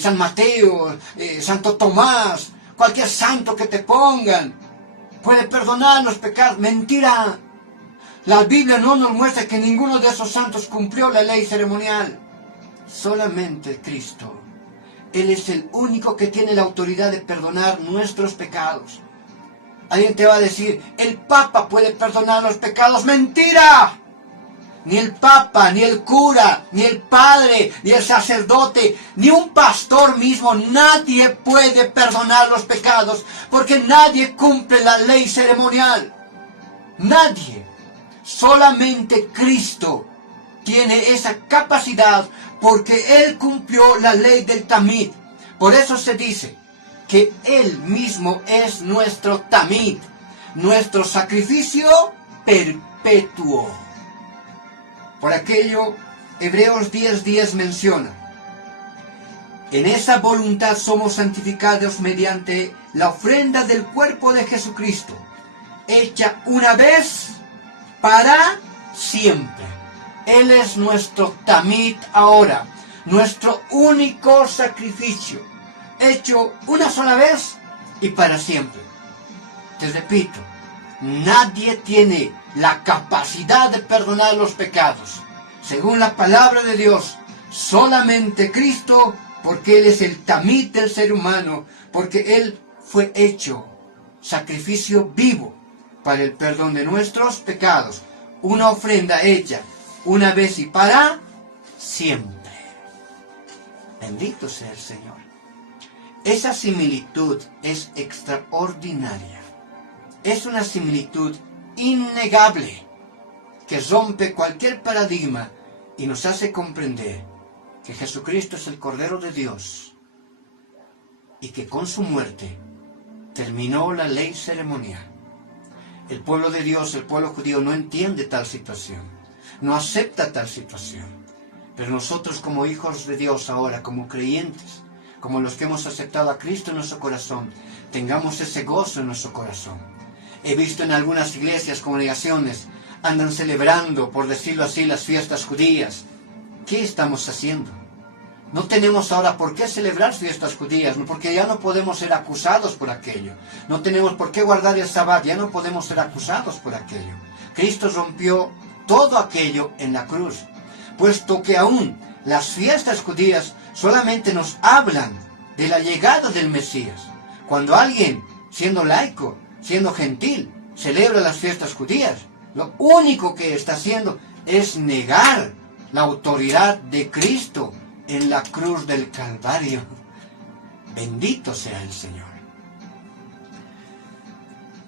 San Mateo, Santo Tomás, cualquier santo que te pongan puede perdonar los pecados, mentira. La Biblia no nos muestra que ninguno de esos santos cumplió la ley ceremonial. Solamente Cristo. Él es el único que tiene la autoridad de perdonar nuestros pecados. Alguien te va a decir, el Papa puede perdonar los pecados. ¡Mentira! Ni el Papa, ni el cura, ni el padre, ni el sacerdote, ni un pastor mismo, nadie puede perdonar los pecados, porque nadie cumple la ley ceremonial. Nadie. Solamente Cristo tiene esa capacidad porque Él cumplió la ley del Tamid. Por eso se dice que Él mismo es nuestro Tamid, nuestro sacrificio perpetuo. Por aquello, Hebreos 10:10 menciona, en esa voluntad somos santificados mediante la ofrenda del cuerpo de Jesucristo, hecha una vez para siempre. Él es nuestro Tamid ahora, nuestro único sacrificio, hecho una sola vez y para siempre. Te repito, nadie tiene la capacidad de perdonar los pecados. Según la palabra de Dios, solamente Cristo, porque Él es el Tamid del ser humano, porque Él fue hecho sacrificio vivo para el perdón de nuestros pecados, una ofrenda hecha una vez y para siempre. Bendito sea el Señor. Esa similitud es extraordinaria. Es una similitud innegable que rompe cualquier paradigma y nos hace comprender que Jesucristo es el Cordero de Dios y que con su muerte terminó la ley ceremonial. El pueblo de Dios, el pueblo judío, no entiende tal situación, no acepta tal situación. Pero nosotros como hijos de Dios ahora, como creyentes, como los que hemos aceptado a Cristo en nuestro corazón, tengamos ese gozo en nuestro corazón. He visto en algunas iglesias, congregaciones, andan celebrando, por decirlo así, las fiestas judías. ¿Qué estamos haciendo? No tenemos ahora por qué celebrar fiestas judías, porque ya no podemos ser acusados por aquello. No tenemos por qué guardar el Sabbat, ya no podemos ser acusados por aquello. Cristo rompió todo aquello en la cruz, puesto que aún las fiestas judías solamente nos hablan de la llegada del Mesías. Cuando alguien, siendo laico, siendo gentil, celebra las fiestas judías, lo único que está haciendo es negar la autoridad de Cristo en la cruz del Calvario. Bendito sea el Señor.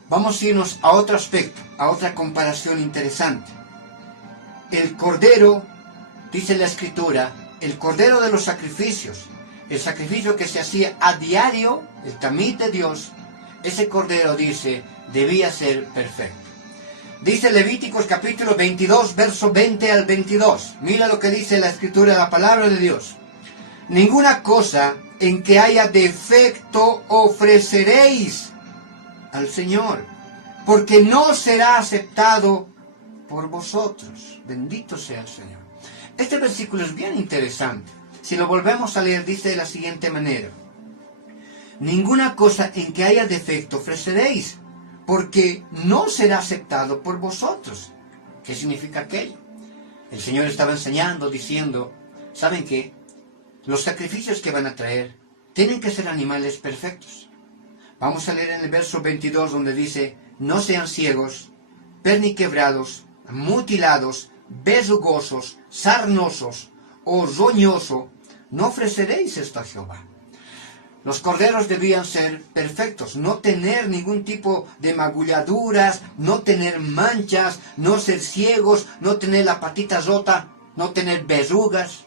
Vamos a irnos a otro aspecto, a otra comparación interesante. El cordero, dice la Escritura, el cordero de los sacrificios, el sacrificio que se hacía a diario, el tamid de Dios, ese cordero, dice, debía ser perfecto. Dice Levíticos capítulo 22, verso 20 al 22. Mira lo que dice la Escritura, la palabra de Dios. Ninguna cosa en que haya defecto ofreceréis al Señor, porque no será aceptado por vosotros. Bendito sea el Señor. Este versículo es bien interesante. Si lo volvemos a leer, dice de la siguiente manera. Ninguna cosa en que haya defecto ofreceréis, porque no será aceptado por vosotros. ¿Qué significa aquello? El Señor estaba enseñando, diciendo, ¿saben qué? Los sacrificios que van a traer tienen que ser animales perfectos. Vamos a leer en el verso 22 donde dice, no sean ciegos, perniquebrados, mutilados, besugosos, sarnosos o roñosos, no ofreceréis esto a Jehová. Los corderos debían ser perfectos, no tener ningún tipo de magulladuras, no tener manchas, no ser ciegos, no tener la patita rota, no tener verrugas.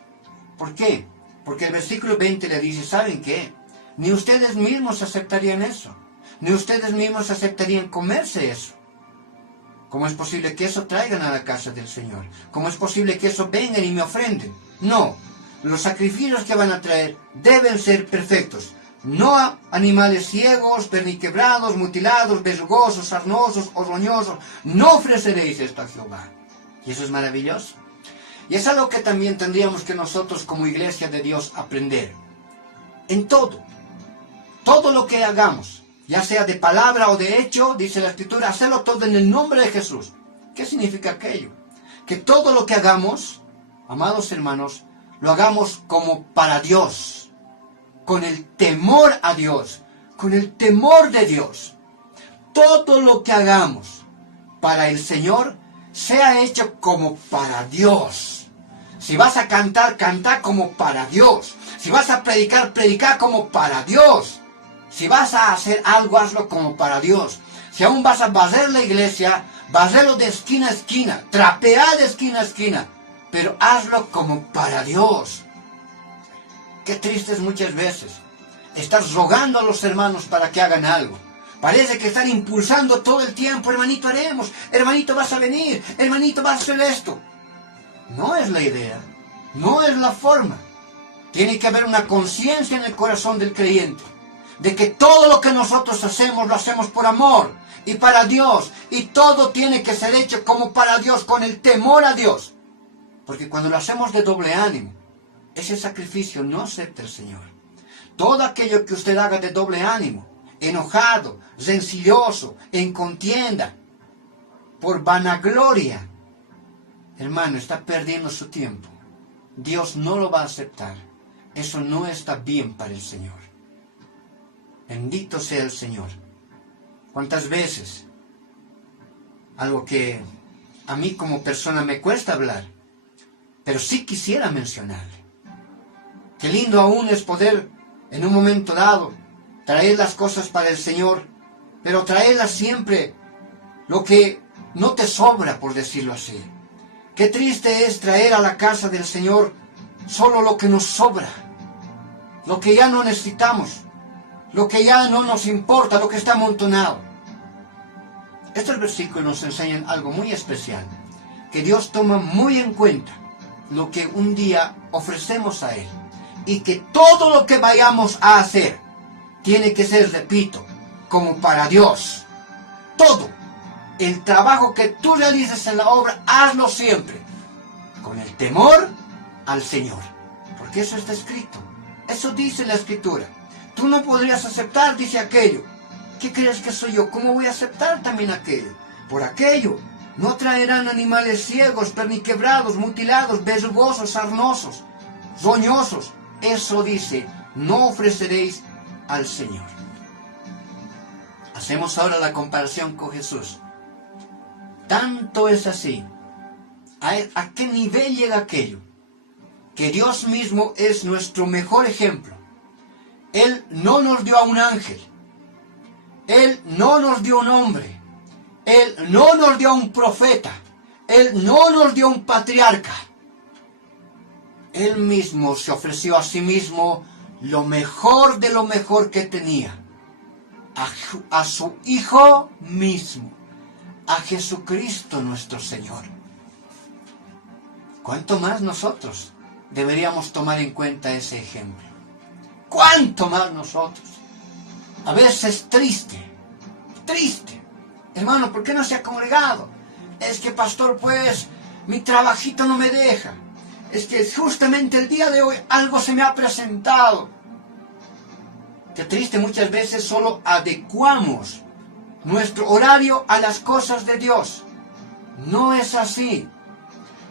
¿Por qué? Porque el versículo 20 le dice, ¿saben qué? Ni ustedes mismos aceptarían eso, ni ustedes mismos aceptarían comerse eso. ¿Cómo es posible que eso traigan a la casa del Señor? ¿Cómo es posible que eso vengan y me ofrenden? No, los sacrificios que van a traer deben ser perfectos. No a animales ciegos, perniquebrados, mutilados, besugosos, sarnosos o roñosos. No ofreceréis esto a Jehová. Y eso es maravilloso. Y es algo que también tendríamos que nosotros como iglesia de Dios aprender. En todo lo que hagamos, ya sea de palabra o de hecho, dice la Escritura, hacerlo todo en el nombre de Jesús. ¿Qué significa aquello? Que todo lo que hagamos, amados hermanos, lo hagamos como para Dios. Con el temor a Dios, con el temor de Dios. Todo lo que hagamos para el Señor sea hecho como para Dios. Si vas a cantar, canta como para Dios. Si vas a predicar, predica como para Dios. Si vas a hacer algo, hazlo como para Dios. Si aún vas a barrer la iglesia, barrelo de esquina a esquina, trapea de esquina a esquina, pero hazlo como para Dios. Qué triste es muchas veces. Estás rogando a los hermanos para que hagan algo. Parece que están impulsando todo el tiempo. Hermanito, haremos. Hermanito, vas a venir. Hermanito, vas a hacer esto. No es la idea. No es la forma. Tiene que haber una conciencia en el corazón del creyente. De que todo lo que nosotros hacemos, lo hacemos por amor. Y para Dios. Y todo tiene que ser hecho como para Dios. Con el temor a Dios. Porque cuando lo hacemos de doble ánimo, ese sacrificio no acepta el Señor. Todo aquello que usted haga de doble ánimo, enojado, rencilloso, en contienda, por vanagloria, hermano, está perdiendo su tiempo. Dios no lo va a aceptar. Eso no está bien para el Señor. Bendito sea el Señor. ¿Cuántas veces? Algo que a mí como persona me cuesta hablar, pero sí quisiera mencionarle. Qué lindo aún es poder, en un momento dado, traer las cosas para el Señor, pero traerlas siempre lo que no te sobra, por decirlo así. Qué triste es traer a la casa del Señor solo lo que nos sobra, lo que ya no necesitamos, lo que ya no nos importa, lo que está amontonado. Estos versículos nos enseñan algo muy especial, que Dios toma muy en cuenta lo que un día ofrecemos a Él. Y que todo lo que vayamos a hacer tiene que ser, repito, como para Dios. Todo. El trabajo que tú realices en la obra, hazlo siempre con el temor al Señor. Porque eso está escrito. Eso dice la Escritura. Tú no podrías aceptar, dice aquello. ¿Qué crees que soy yo? ¿Cómo voy a aceptar también aquello? Por aquello no traerán animales ciegos, perniquebrados, mutilados, besugosos, sarnosos, roñosos. Eso dice, no ofreceréis al Señor. Hacemos ahora la comparación con Jesús. Tanto es así. ¿A qué nivel llega aquello? Que Dios mismo es nuestro mejor ejemplo. Él no nos dio a un ángel. Él no nos dio un hombre. Él no nos dio a un profeta. Él no nos dio a un patriarca. Él mismo se ofreció a sí mismo lo mejor de lo mejor que tenía. A su Hijo mismo. A Jesucristo nuestro Señor. ¿Cuánto más nosotros deberíamos tomar en cuenta ese ejemplo? ¿Cuánto más nosotros? A veces triste. Hermano, ¿por qué no se ha congregado? Es que, pastor, pues, mi trabajito no me deja. Es que justamente el día de hoy algo se me ha presentado. Qué triste, muchas veces solo adecuamos nuestro horario a las cosas de Dios. No es así.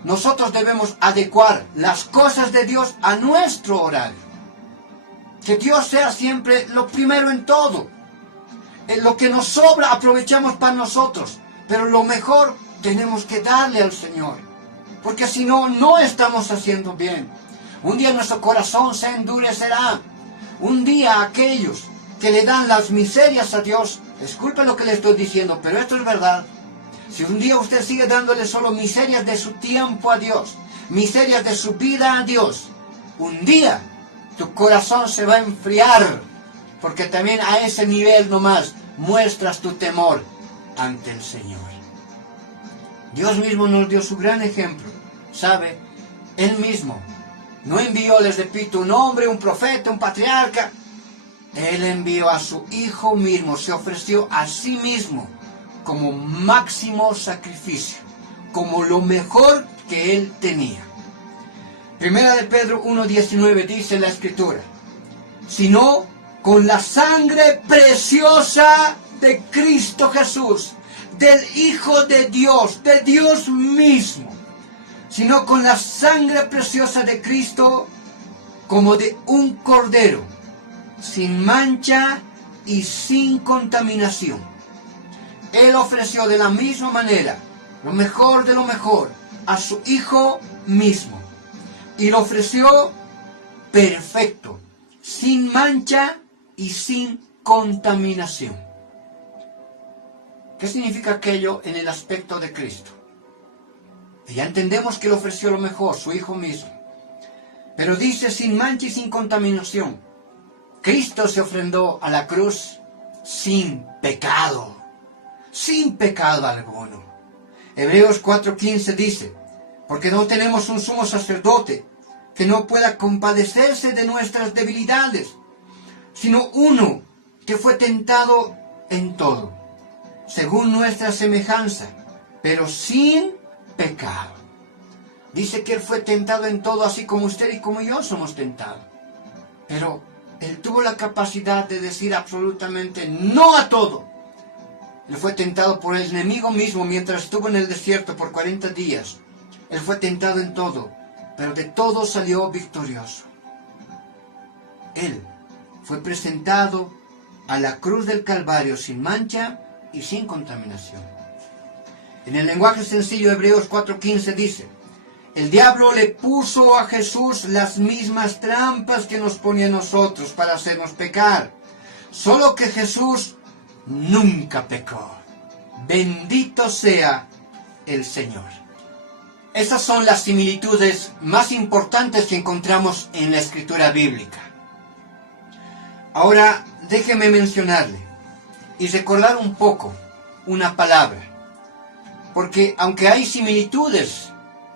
Nosotros debemos adecuar las cosas de Dios a nuestro horario. Que Dios sea siempre lo primero en todo. En lo que nos sobra aprovechamos para nosotros. Pero lo mejor tenemos que darle al Señor. Porque si no, no estamos haciendo bien. Un día nuestro corazón se endurecerá. Un día aquellos que le dan las miserias a Dios, disculpen lo que le estoy diciendo, pero esto es verdad. Si un día usted sigue dándole solo miserias de su tiempo a Dios, miserias de su vida a Dios, un día tu corazón se va a enfriar, porque también a ese nivel nomás muestras tu temor ante el Señor. Dios mismo nos dio su gran ejemplo, ¿sabe? Él mismo no envió, les repito, un hombre, un profeta, un patriarca. Él envió a su Hijo mismo, se ofreció a sí mismo como máximo sacrificio, como lo mejor que él tenía. Primera de Pedro 1:19 dice la Escritura: sino con la sangre preciosa de Cristo Jesús, del Hijo de Dios mismo, sino con la sangre preciosa de Cristo, como de un cordero, sin mancha y sin contaminación. Él ofreció de la misma manera lo mejor de lo mejor a su Hijo mismo. Y lo ofreció perfecto, sin mancha y sin contaminación. ¿Qué significa aquello en el aspecto de Cristo? Ya entendemos que Él ofreció lo mejor, su Hijo mismo. Pero dice sin mancha y sin contaminación. Cristo se ofrendó a la cruz sin pecado alguno. Hebreos 4:15 dice: porque no tenemos un sumo sacerdote que no pueda compadecerse de nuestras debilidades, sino uno que fue tentado en todo, según nuestra semejanza, pero sin pecado. Dice que Él fue tentado en todo, así como usted y como yo somos tentados. Pero Él tuvo la capacidad de decir absolutamente no a todo. Él fue tentado por el enemigo mismo mientras estuvo en el desierto por 40 días. Él fue tentado en todo, pero de todo salió victorioso. Él fue presentado a la cruz del Calvario sin mancha y sin contaminación. En el lenguaje sencillo, Hebreos 4:15 dice: el diablo le puso a Jesús las mismas trampas que nos ponía a nosotros para hacernos pecar. Solo que Jesús nunca pecó. Bendito sea el Señor. Esas son las similitudes más importantes que encontramos en la Escritura bíblica. Ahora, déjeme mencionarle y recordar un poco una palabra. Porque aunque hay similitudes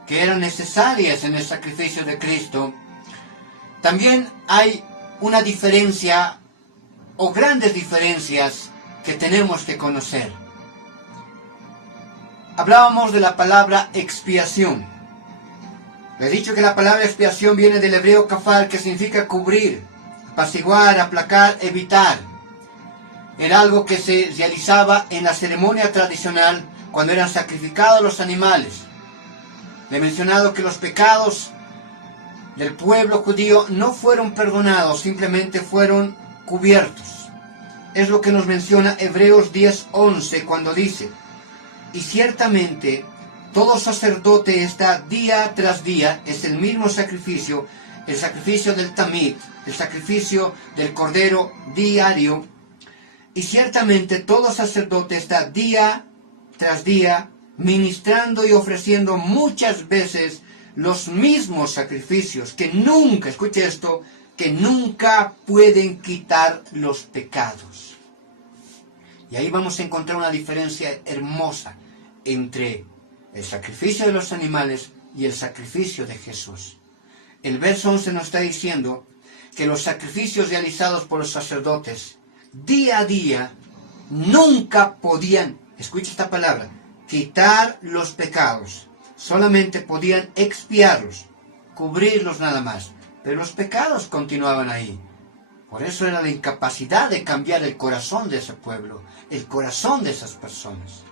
que eran necesarias en el sacrificio de Cristo, también hay una diferencia o grandes diferencias que tenemos que conocer. Hablábamos de la palabra expiación. Le he dicho que la palabra expiación viene del hebreo kafar, que significa cubrir, apaciguar, aplacar, evitar. Era algo que se realizaba en la ceremonia tradicional cuando eran sacrificados los animales. Le he mencionado que los pecados del pueblo judío no fueron perdonados, simplemente fueron cubiertos. Es lo que nos menciona Hebreos 10:11 cuando dice: y ciertamente todo sacerdote está día tras día, es el mismo sacrificio, el sacrificio del tamid, el sacrificio del cordero diario, y ciertamente todo sacerdote está día tras día ministrando y ofreciendo muchas veces los mismos sacrificios que nunca, escuche esto, que nunca pueden quitar los pecados. Y ahí vamos a encontrar una diferencia hermosa entre el sacrificio de los animales y el sacrificio de Jesús. El verso 11 nos está diciendo que los sacrificios realizados por los sacerdotes día a día nunca podían, escucha esta palabra, quitar los pecados. Solamente podían expiarlos, cubrirlos nada más. Pero los pecados continuaban ahí. Por eso era la incapacidad de cambiar el corazón de ese pueblo, el corazón de esas personas.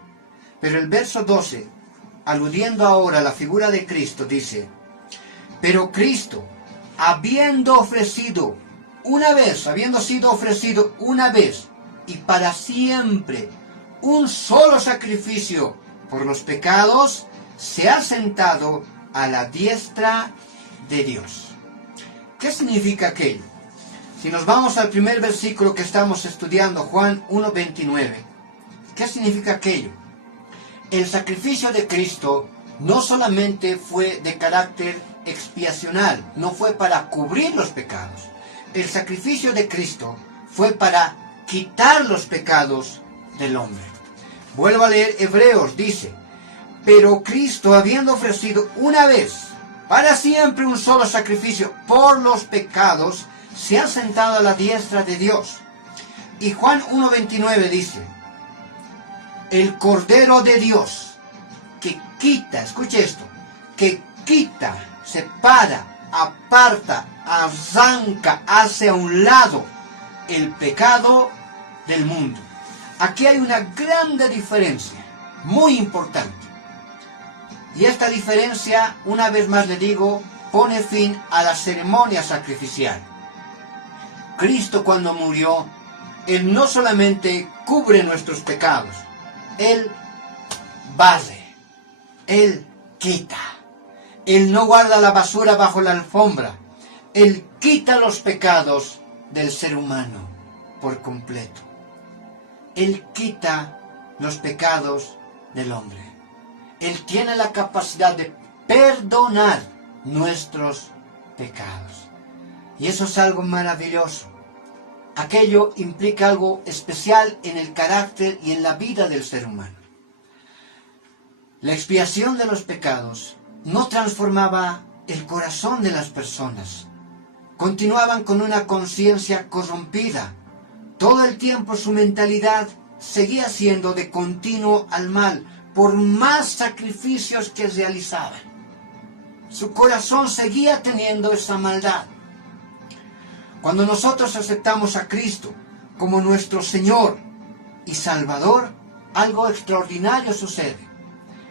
Pero el verso 12, aludiendo ahora a la figura de Cristo, dice: pero Cristo, habiendo sido ofrecido una vez y para siempre un solo sacrificio por los pecados, se ha sentado a la diestra de Dios. ¿Qué significa aquello? Si nos vamos al primer versículo que estamos estudiando, Juan 1:29, ¿qué significa aquello? El sacrificio de Cristo no solamente fue de carácter expiacional, no fue para cubrir los pecados. El sacrificio de Cristo fue para quitar los pecados del hombre. Vuelvo a leer Hebreos, dice: pero Cristo, habiendo ofrecido una vez para siempre un solo sacrificio por los pecados, se ha sentado a la diestra de Dios. Y Juan 1:29 dice: el Cordero de Dios que quita, escuche esto, que quita, separa, aparta, arranca hacia un lado el pecado del mundo. Aquí hay una grande diferencia, muy importante. Y esta diferencia, una vez más le digo, pone fin a la ceremonia sacrificial. Cristo, cuando murió, Él no solamente cubre nuestros pecados, Él barre, Él quita. Él no guarda la basura bajo la alfombra. Él quita los pecados del ser humano por completo. Él quita los pecados del hombre. Él tiene la capacidad de perdonar nuestros pecados. Y eso es algo maravilloso. Aquello implica algo especial en el carácter y en la vida del ser humano. La expiación de los pecados no transformaba el corazón de las personas. Continuaban con una conciencia corrompida. Todo el tiempo su mentalidad seguía siendo de continuo al mal, por más sacrificios que realizaban. Su corazón seguía teniendo esa maldad. Cuando nosotros aceptamos a Cristo como nuestro Señor y Salvador, algo extraordinario sucede.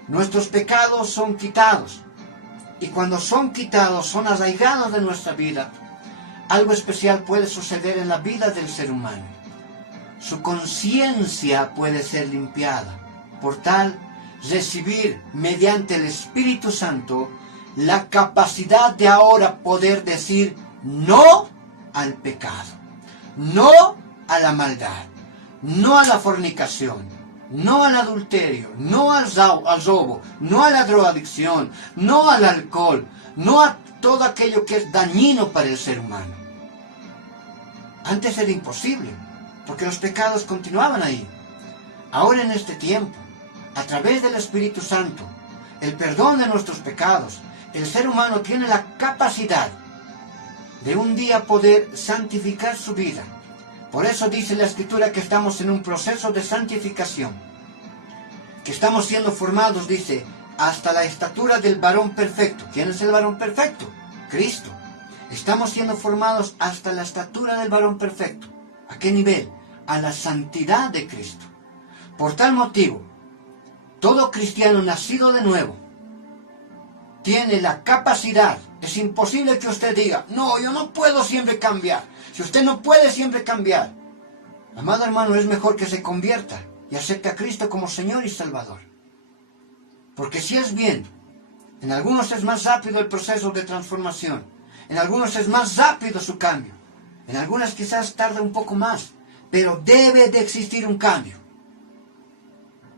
Nuestros pecados son quitados. Y cuando son quitados, son arraigados de nuestra vida, algo especial puede suceder en la vida del ser humano. Su conciencia puede ser limpiada. Por tal, recibir mediante el Espíritu Santo la capacidad de ahora poder decir no al pecado, no a la maldad, no a la fornicación, no al adulterio, no al robo, no a la drogadicción, no al alcohol, no a todo aquello que es dañino para el ser humano. Antes era imposible, porque los pecados continuaban ahí. Ahora en este tiempo, a través del Espíritu Santo, el perdón de nuestros pecados, el ser humano tiene la capacidad de un día poder santificar su vida. Por eso dice la Escritura que estamos en un proceso de santificación, que estamos siendo formados, dice, hasta la estatura del varón perfecto. ¿Quién es el varón perfecto? Cristo. Estamos siendo formados hasta la estatura del varón perfecto. ¿A qué nivel? A la santidad de Cristo. Por tal motivo, todo cristiano nacido de nuevo tiene la capacidad, Es imposible que usted diga, no, yo no puedo siempre cambiar. Si usted no puede siempre cambiar, amado hermano, es mejor que se convierta y acepte a Cristo como Señor y Salvador. Porque si es bien, en algunos es más rápido el proceso de transformación, en algunos es más rápido su cambio, en algunas quizás tarda un poco más, pero debe de existir un cambio.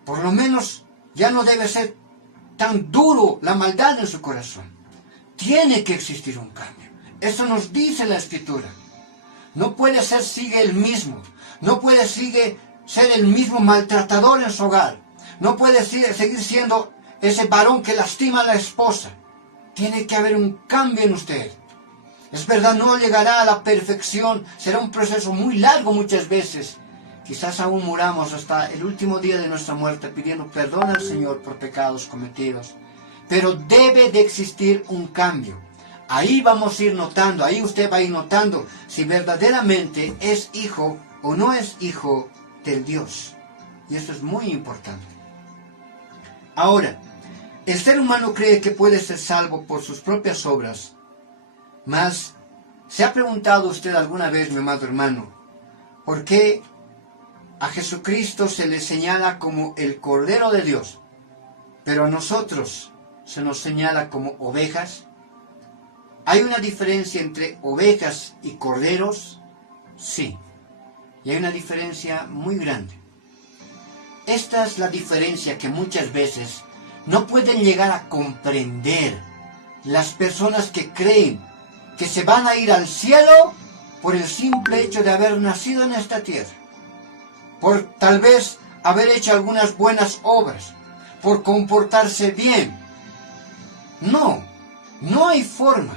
Por lo menos ya no debe ser tan duro la maldad en su corazón. Tiene que existir un cambio. Eso nos dice la Escritura. No puede sigue el mismo. No puede ser el mismo maltratador en su hogar. No puede seguir siendo ese varón que lastima a la esposa. Tiene que haber un cambio en usted. Es verdad, no llegará a la perfección. Será un proceso muy largo muchas veces. Quizás aún muramos hasta el último día de nuestra muerte pidiendo perdón al Señor por pecados cometidos. Pero debe de existir un cambio. Ahí vamos a ir notando, ahí usted va a ir notando si verdaderamente es hijo o no es hijo del Dios. Y esto es muy importante. Ahora, el ser humano cree que puede ser salvo por sus propias obras. Mas, ¿se ha preguntado usted alguna vez, mi amado hermano, por qué a Jesucristo se le señala como el Cordero de Dios, pero a nosotros se nos señala como ovejas? ¿Hay una diferencia entre ovejas y corderos? Sí, y hay una diferencia muy grande. Esta es la diferencia que muchas veces no pueden llegar a comprender las personas que creen que se van a ir al cielo por el simple hecho de haber nacido en esta tierra, por tal vez haber hecho algunas buenas obras, por comportarse bien. No hay forma.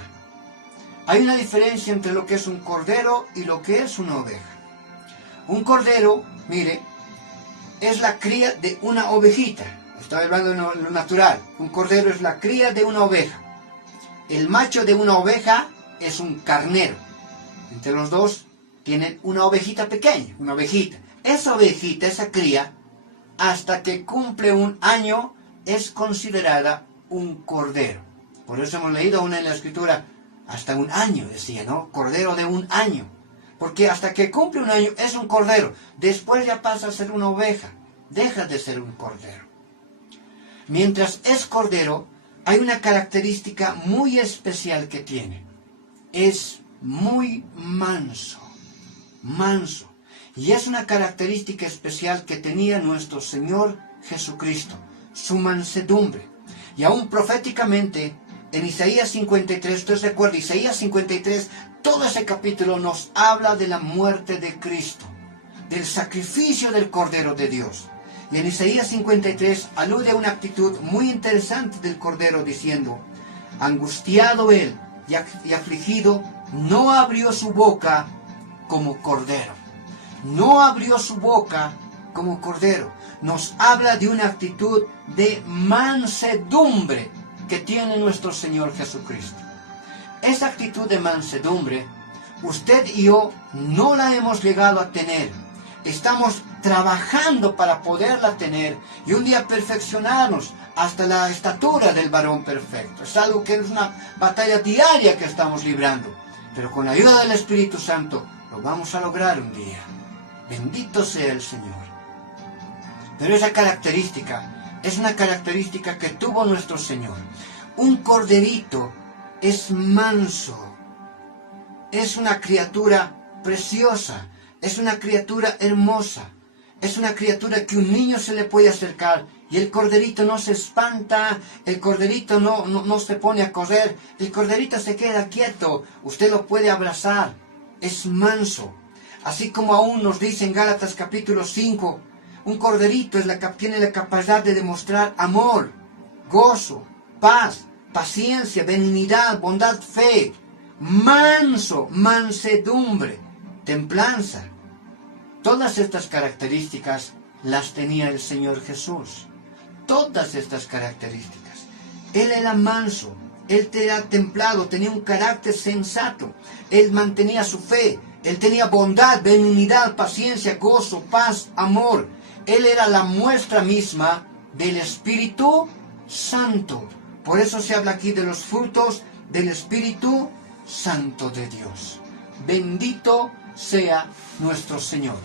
Hay una diferencia entre lo que es un cordero y lo que es una oveja. Un cordero, mire, es la cría de una ovejita. Estoy hablando de lo natural. Un cordero es la cría de una oveja. El macho de una oveja es un carnero. Entre los dos tienen una ovejita pequeña, una ovejita. Esa ovejita, esa cría, hasta que cumple un año, es considerada un cordero. Por eso hemos leído una en la Escritura, hasta un año, decía, ¿no? Cordero de un año. Porque hasta que cumple un año es un cordero. Después ya pasa a ser una oveja. Deja de ser un cordero. Mientras es cordero, hay una característica muy especial que tiene. Es muy manso. Manso. Y es una característica especial que tenía nuestro Señor Jesucristo. Su mansedumbre. Y aún proféticamente, en Isaías 53, usted recuerda, Isaías 53, todo ese capítulo nos habla de la muerte de Cristo, del sacrificio del Cordero de Dios. Y en Isaías 53 alude a una actitud muy interesante del Cordero diciendo, angustiado él y afligido, no abrió su boca como Cordero. No abrió su boca como Cordero. Nos habla de una actitud de mansedumbre que tiene nuestro Señor Jesucristo. Esa actitud de mansedumbre, usted y yo no la hemos llegado a tener. Estamos trabajando para poderla tener y un día perfeccionarnos hasta la estatura del varón perfecto. Es algo que es una batalla diaria que estamos librando. Pero con la ayuda del Espíritu Santo lo vamos a lograr un día. Bendito sea el Señor. Pero esa característica es una característica que tuvo nuestro Señor. Un corderito es manso. Es una criatura preciosa. Es una criatura hermosa. Es una criatura que un niño se le puede acercar. Y el corderito no se espanta. El corderito no se pone a correr. El corderito se queda quieto. Usted lo puede abrazar. Es manso. Así como aún nos dice en Gálatas capítulo 5, un corderito tiene la capacidad de demostrar amor, gozo, paz, paciencia, benignidad, bondad, fe, manso, mansedumbre, templanza. Todas estas características las tenía el Señor Jesús. Todas estas características. Él era manso, Él era templado, tenía un carácter sensato. Él mantenía su fe. Él tenía bondad, benignidad, paciencia, gozo, paz, amor. Él era la muestra misma del Espíritu Santo. Por eso se habla aquí de los frutos del Espíritu Santo de Dios. Bendito sea nuestro Señor.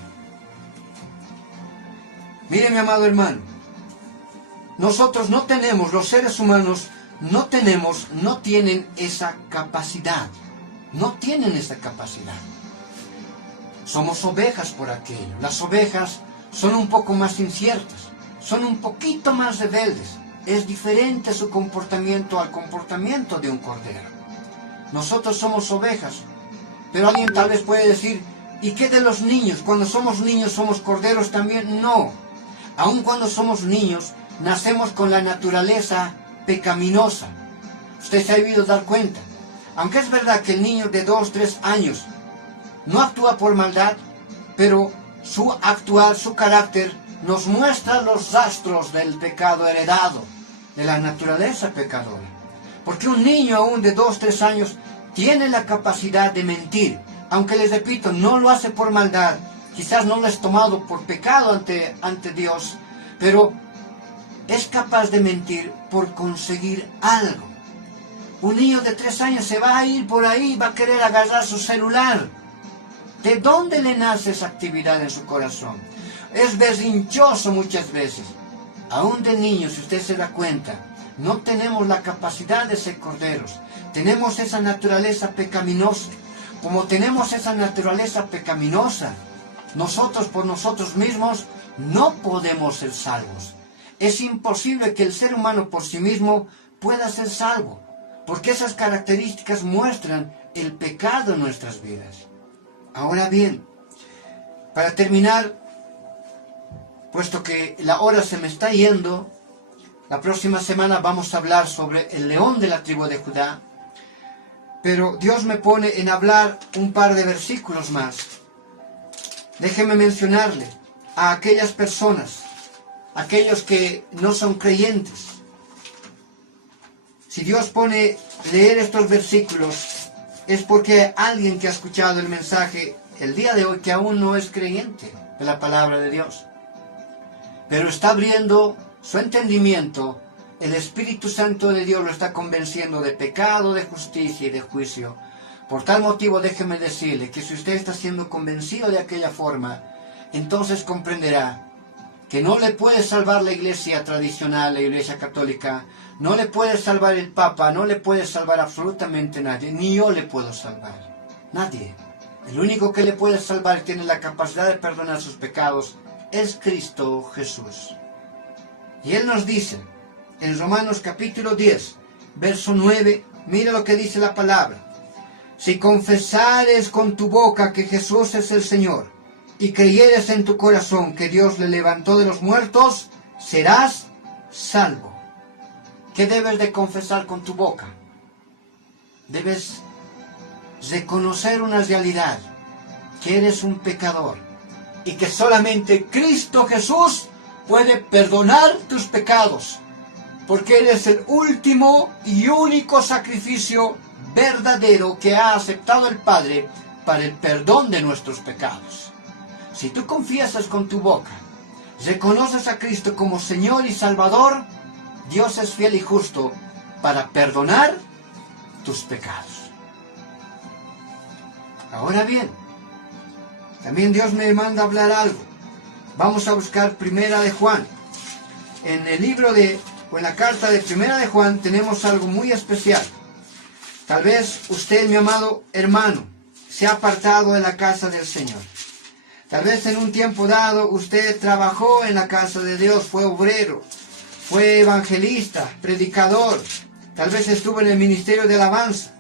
Mire, mi amado hermano, nosotros no tenemos, los seres humanos, no tienen esa capacidad. No tienen esa capacidad. Somos ovejas por aquello. Las ovejas son un poco más inciertas, son un poquito más rebeldes. Es diferente su comportamiento al comportamiento de un cordero. Nosotros somos ovejas, pero alguien tal vez puede decir, ¿y qué de los niños? Cuando somos niños somos corderos también. No, aun cuando somos niños, nacemos con la naturaleza pecaminosa. Usted se ha debido dar cuenta. Aunque es verdad que el niño de 2, 3 años no actúa por maldad, pero su actuar, su carácter, nos muestra los rastros del pecado heredado, de la naturaleza pecadora. Porque un niño aún de 2, 3 años tiene la capacidad de mentir, aunque les repito, no lo hace por maldad, quizás no lo es tomado por pecado ante Dios, pero es capaz de mentir por conseguir algo. Un niño de 3 años se va a ir por ahí, va a querer agarrar su celular. ¿De dónde le nace esa actividad en su corazón? Es berrinchoso muchas veces. Aún de niños, si usted se da cuenta, no tenemos la capacidad de ser corderos. Tenemos esa naturaleza pecaminosa. Como tenemos esa naturaleza pecaminosa, nosotros por nosotros mismos no podemos ser salvos. Es imposible que el ser humano por sí mismo pueda ser salvo, porque esas características muestran el pecado en nuestras vidas. Ahora bien, para terminar, puesto que la hora se me está yendo, la próxima semana vamos a hablar sobre el león de la tribu de Judá, pero Dios me pone en hablar un par de versículos más. Déjeme mencionarle a aquellas personas, aquellos que no son creyentes. Si Dios pone leer estos versículos, es porque hay alguien que ha escuchado el mensaje el día de hoy que aún no es creyente de la palabra de Dios, pero está abriendo su entendimiento. El Espíritu Santo de Dios lo está convenciendo de pecado, de justicia y de juicio. Por tal motivo, déjeme decirle que si usted está siendo convencido de aquella forma, entonces comprenderá que no le puede salvar la iglesia tradicional, la iglesia católica, no le puede salvar el Papa, no le puede salvar absolutamente nadie, ni yo le puedo salvar. Nadie. El único que le puede salvar y tiene la capacidad de perdonar sus pecados es Cristo Jesús. Y Él nos dice, en Romanos capítulo 10, verso 9, mira lo que dice la palabra. Si confesares con tu boca que Jesús es el Señor, y creyeres en tu corazón que Dios le levantó de los muertos, serás salvo. ¿Qué debes de confesar con tu boca? Debes reconocer una realidad, que eres un pecador, y que solamente Cristo Jesús puede perdonar tus pecados, porque Él es el último y único sacrificio verdadero que ha aceptado el Padre para el perdón de nuestros pecados. Si tú confiesas con tu boca, reconoces a Cristo como Señor y Salvador, Dios es fiel y justo para perdonar tus pecados. Ahora bien, también Dios me manda hablar algo. Vamos a buscar Primera de Juan. En el libro o en la carta de Primera de Juan tenemos algo muy especial. Tal vez usted, mi amado hermano, se ha apartado de la casa del Señor. Tal vez en un tiempo dado usted trabajó en la casa de Dios, fue obrero, fue evangelista, predicador, tal vez estuvo en el ministerio de alabanza,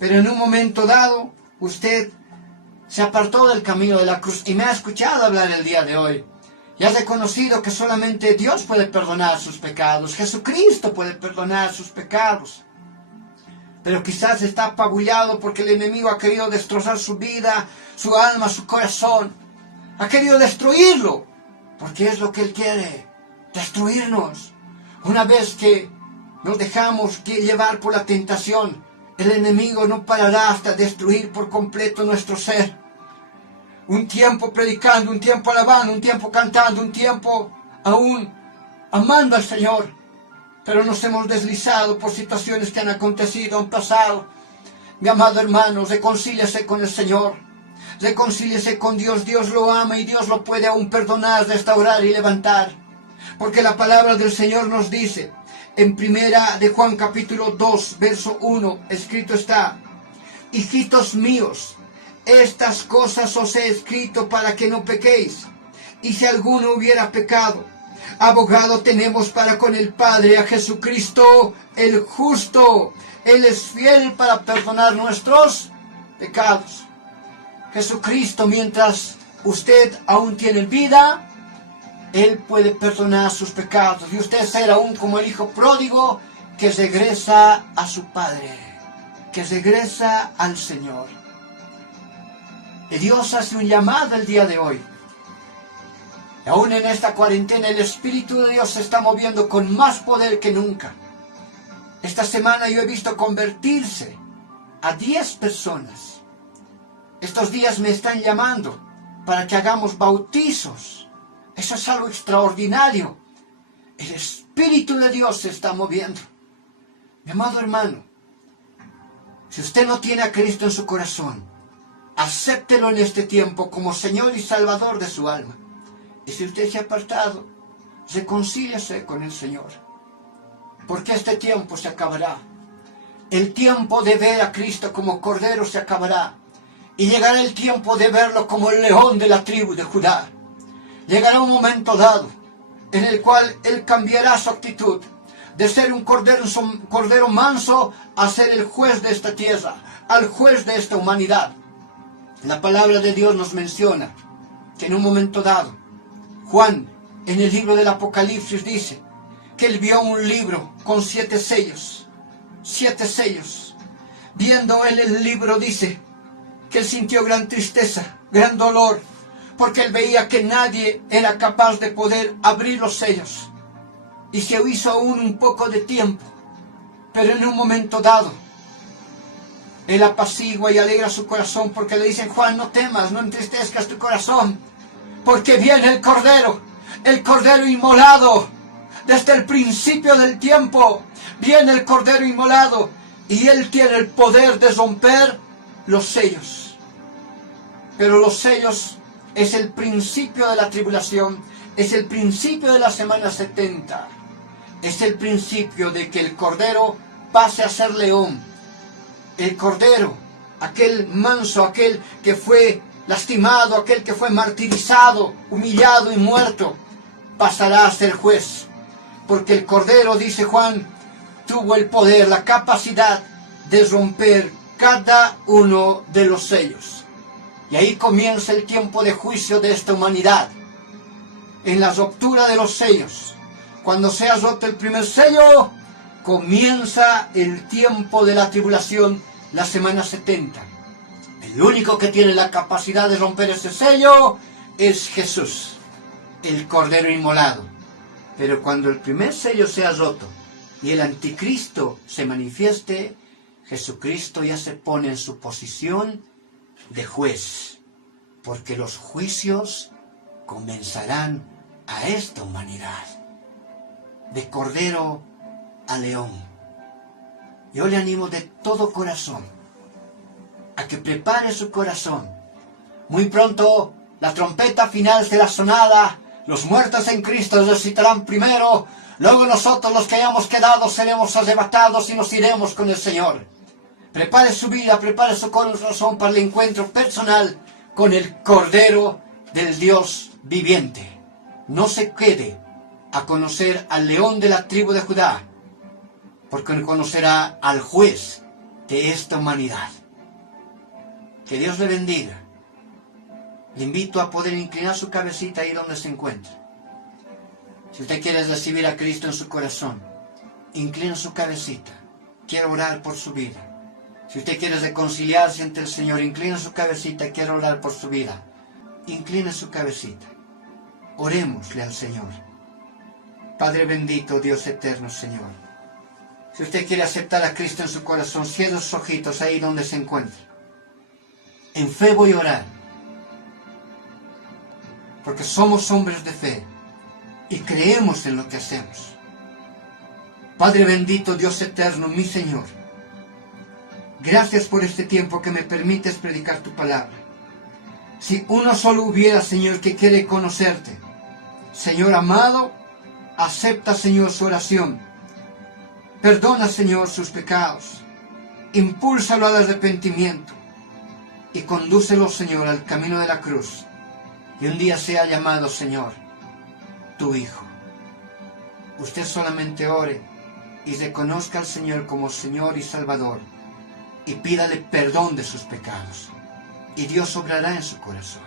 pero en un momento dado usted se apartó del camino de la cruz y me ha escuchado hablar el día de hoy. Y ha reconocido que solamente Dios puede perdonar sus pecados, Jesucristo puede perdonar sus pecados. Pero quizás está apabullado porque el enemigo ha querido destrozar su vida, su alma, su corazón. Ha querido destruirlo, porque es lo que Él quiere, destruirnos. Una vez que nos dejamos llevar por la tentación, el enemigo no parará hasta destruir por completo nuestro ser. Un tiempo predicando, un tiempo alabando, un tiempo cantando, un tiempo aún amando al Señor. pero nos hemos deslizado por situaciones que han acontecido, han pasado. Mi amado hermano, reconcíliese con el Señor, reconcíliese con Dios. Dios lo ama y Dios lo puede aún perdonar, restaurar y levantar. Porque la palabra del Señor nos dice, en primera de Juan capítulo 2, verso 1, escrito está: hijitos míos, estas cosas os he escrito para que no pequéis. Y si alguno hubiera pecado, abogado tenemos para con el Padre, a Jesucristo el justo. Él es fiel para perdonar nuestros pecados. Jesucristo, mientras usted aún tiene vida, Él puede perdonar sus pecados. Y usted será aún como el hijo pródigo que regresa a su Padre, que regresa al Señor. Y Dios hace un llamado el día de hoy. Y aún en esta cuarentena el Espíritu de Dios se está moviendo con más poder que nunca. Esta semana yo he visto convertirse a 10 personas. Estos días me están llamando para que hagamos bautizos. Eso es algo extraordinario. El Espíritu de Dios se está moviendo. Mi amado hermano, si usted no tiene a Cristo en su corazón, acéptelo en este tiempo como Señor y Salvador de su alma. Y si usted se ha apartado, reconcíliese con el Señor. Porque este tiempo se acabará. El tiempo de ver a Cristo como Cordero se acabará. Y llegará el tiempo de verlo como el león de la tribu de Judá. Llegará un momento dado en el cual Él cambiará su actitud de ser un cordero manso a ser el juez de esta tierra, al juez de esta humanidad. La palabra de Dios nos menciona que en un momento dado, Juan, en el libro del Apocalipsis, dice que él vio un libro con 7 sellos. 7 sellos. Viendo él el libro, dice que él sintió gran tristeza, gran dolor, porque él veía que nadie era capaz de poder abrir los sellos. Y se hizo aún un poco de tiempo, pero en un momento dado, él apacigua y alegra su corazón, porque le dicen: Juan, no temas, no entristezcas tu corazón, porque viene el Cordero inmolado. Desde el principio del tiempo viene el Cordero inmolado, y Él tiene el poder de romper los sellos. Pero los sellos es el principio de la tribulación, es el principio de la semana 70. Es el principio de que el Cordero pase a ser león. El Cordero, aquel manso, aquel que fue lastimado, aquel que fue martirizado, humillado y muerto, pasará a ser juez. Porque el Cordero, dice Juan, tuvo el poder, la capacidad de romper cada uno de los sellos. Y ahí comienza el tiempo de juicio de esta humanidad. En la ruptura de los sellos. Cuando sea roto el primer sello, comienza el tiempo de la tribulación, la semana 70. El único que tiene la capacidad de romper ese sello es Jesús, el Cordero inmolado. Pero cuando el primer sello sea roto y el anticristo se manifieste, Jesucristo ya se pone en su posición de juez, porque los juicios comenzarán a esta humanidad, de Cordero a León. Yo le animo de todo corazón a que prepare su corazón. Muy pronto la trompeta final será sonada, los muertos en Cristo resucitarán primero, luego nosotros los que hayamos quedado seremos arrebatados y nos iremos con el Señor. Prepare su vida, prepare su corazón para el encuentro personal con el Cordero del Dios viviente. No se quede a conocer al león de la tribu de Judá, porque conocerá al juez de esta humanidad. Que Dios le bendiga. Le invito a poder inclinar su cabecita ahí donde se encuentra. Si usted quiere recibir a Cristo en su corazón, inclina su cabecita. Quiero orar por su vida. Si usted quiere reconciliarse ante el Señor, inclina su cabecita. Quiero orar por su vida. Inclina su cabecita. Orémosle al Señor. Padre bendito, Dios eterno, Señor. Si usted quiere aceptar a Cristo en su corazón, cierre sus ojitos ahí donde se encuentra. En fe voy a orar. Porque somos hombres de fe y creemos en lo que hacemos. Padre bendito, Dios eterno, mi Señor, gracias por este tiempo que me permites predicar tu palabra. Si uno solo hubiera, Señor, que quiere conocerte, Señor amado, acepta, Señor, su oración. Perdona, Señor, sus pecados. Impúlsalo al arrepentimiento y condúcelo, Señor, al camino de la cruz. Y un día sea llamado, Señor, tu Hijo. Usted solamente ore y reconozca al Señor como Señor y Salvador y pídale perdón de sus pecados. Y Dios obrará en su corazón.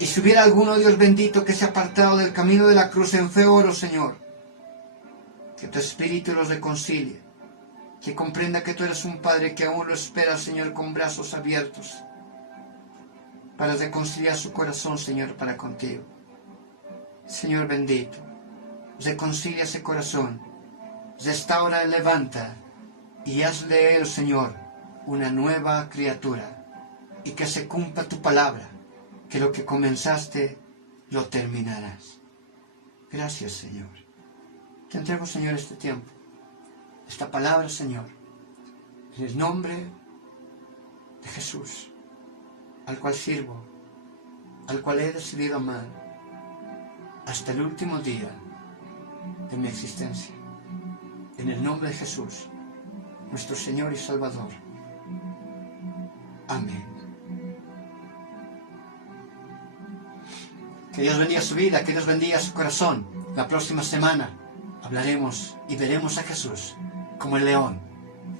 Y si hubiera alguno, Dios bendito, que se ha apartado del camino de la cruz, en fe oro, Señor, que tu Espíritu los reconcilie, que comprenda que tú eres un Padre que aún lo espera, Señor, con brazos abiertos, para reconciliar su corazón, Señor, para contigo. Señor bendito, reconcilia ese corazón, restaura y levanta, y haz de él, Señor, una nueva criatura, y que se cumpla tu palabra, que lo que comenzaste, lo terminarás. Gracias, Señor. Te entrego, Señor, este tiempo, esta palabra, Señor, en el nombre de Jesús, al cual sirvo, al cual he decidido amar, hasta el último día de mi existencia. En el nombre de Jesús, nuestro Señor y Salvador. Amén. Que Dios bendiga su vida, que Dios bendiga su corazón. La próxima semana hablaremos y veremos a Jesús como el león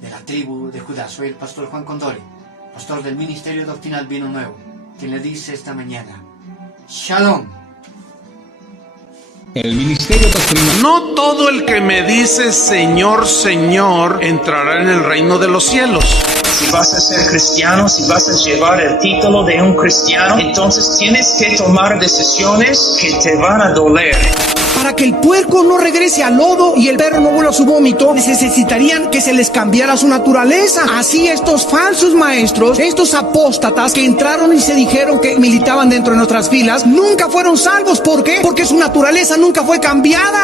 de la tribu de Judá. Soy el pastor Juan Condori, pastor del Ministerio Doctrinal Vino Nuevo, quien le dice esta mañana: Shalom. El Ministerio Doctrinal. No todo el que me dice Señor, Señor, entrará en el reino de los cielos. Si vas a ser cristiano, si vas a llevar el título de un cristiano, entonces tienes que tomar decisiones que te van a doler. Para que el puerco no regrese al lodo y el perro no vuelva a su vómito, necesitarían que se les cambiara su naturaleza. Así estos falsos maestros, estos apóstatas que entraron y se dijeron que militaban dentro de nuestras filas, nunca fueron salvos. ¿Por qué? Porque su naturaleza nunca fue cambiada.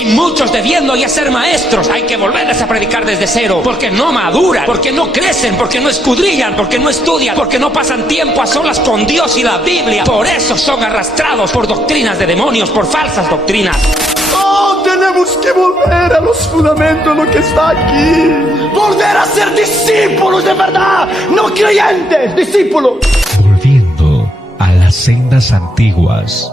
Y muchos debiendo ya ser maestros, hay que volverles a predicar desde cero, porque no maduran, porque no crecen, porque no escudriñan, porque no estudian, porque no pasan tiempo a solas con Dios y la Biblia. Por eso son arrastrados por doctrinas de demonios, por falsas doctrinas. ¡Oh, tenemos que volver a los fundamentos, lo que está aquí! ¡Volver a ser discípulos de verdad! ¡No creyentes, discípulos! Volviendo a las sendas antiguas.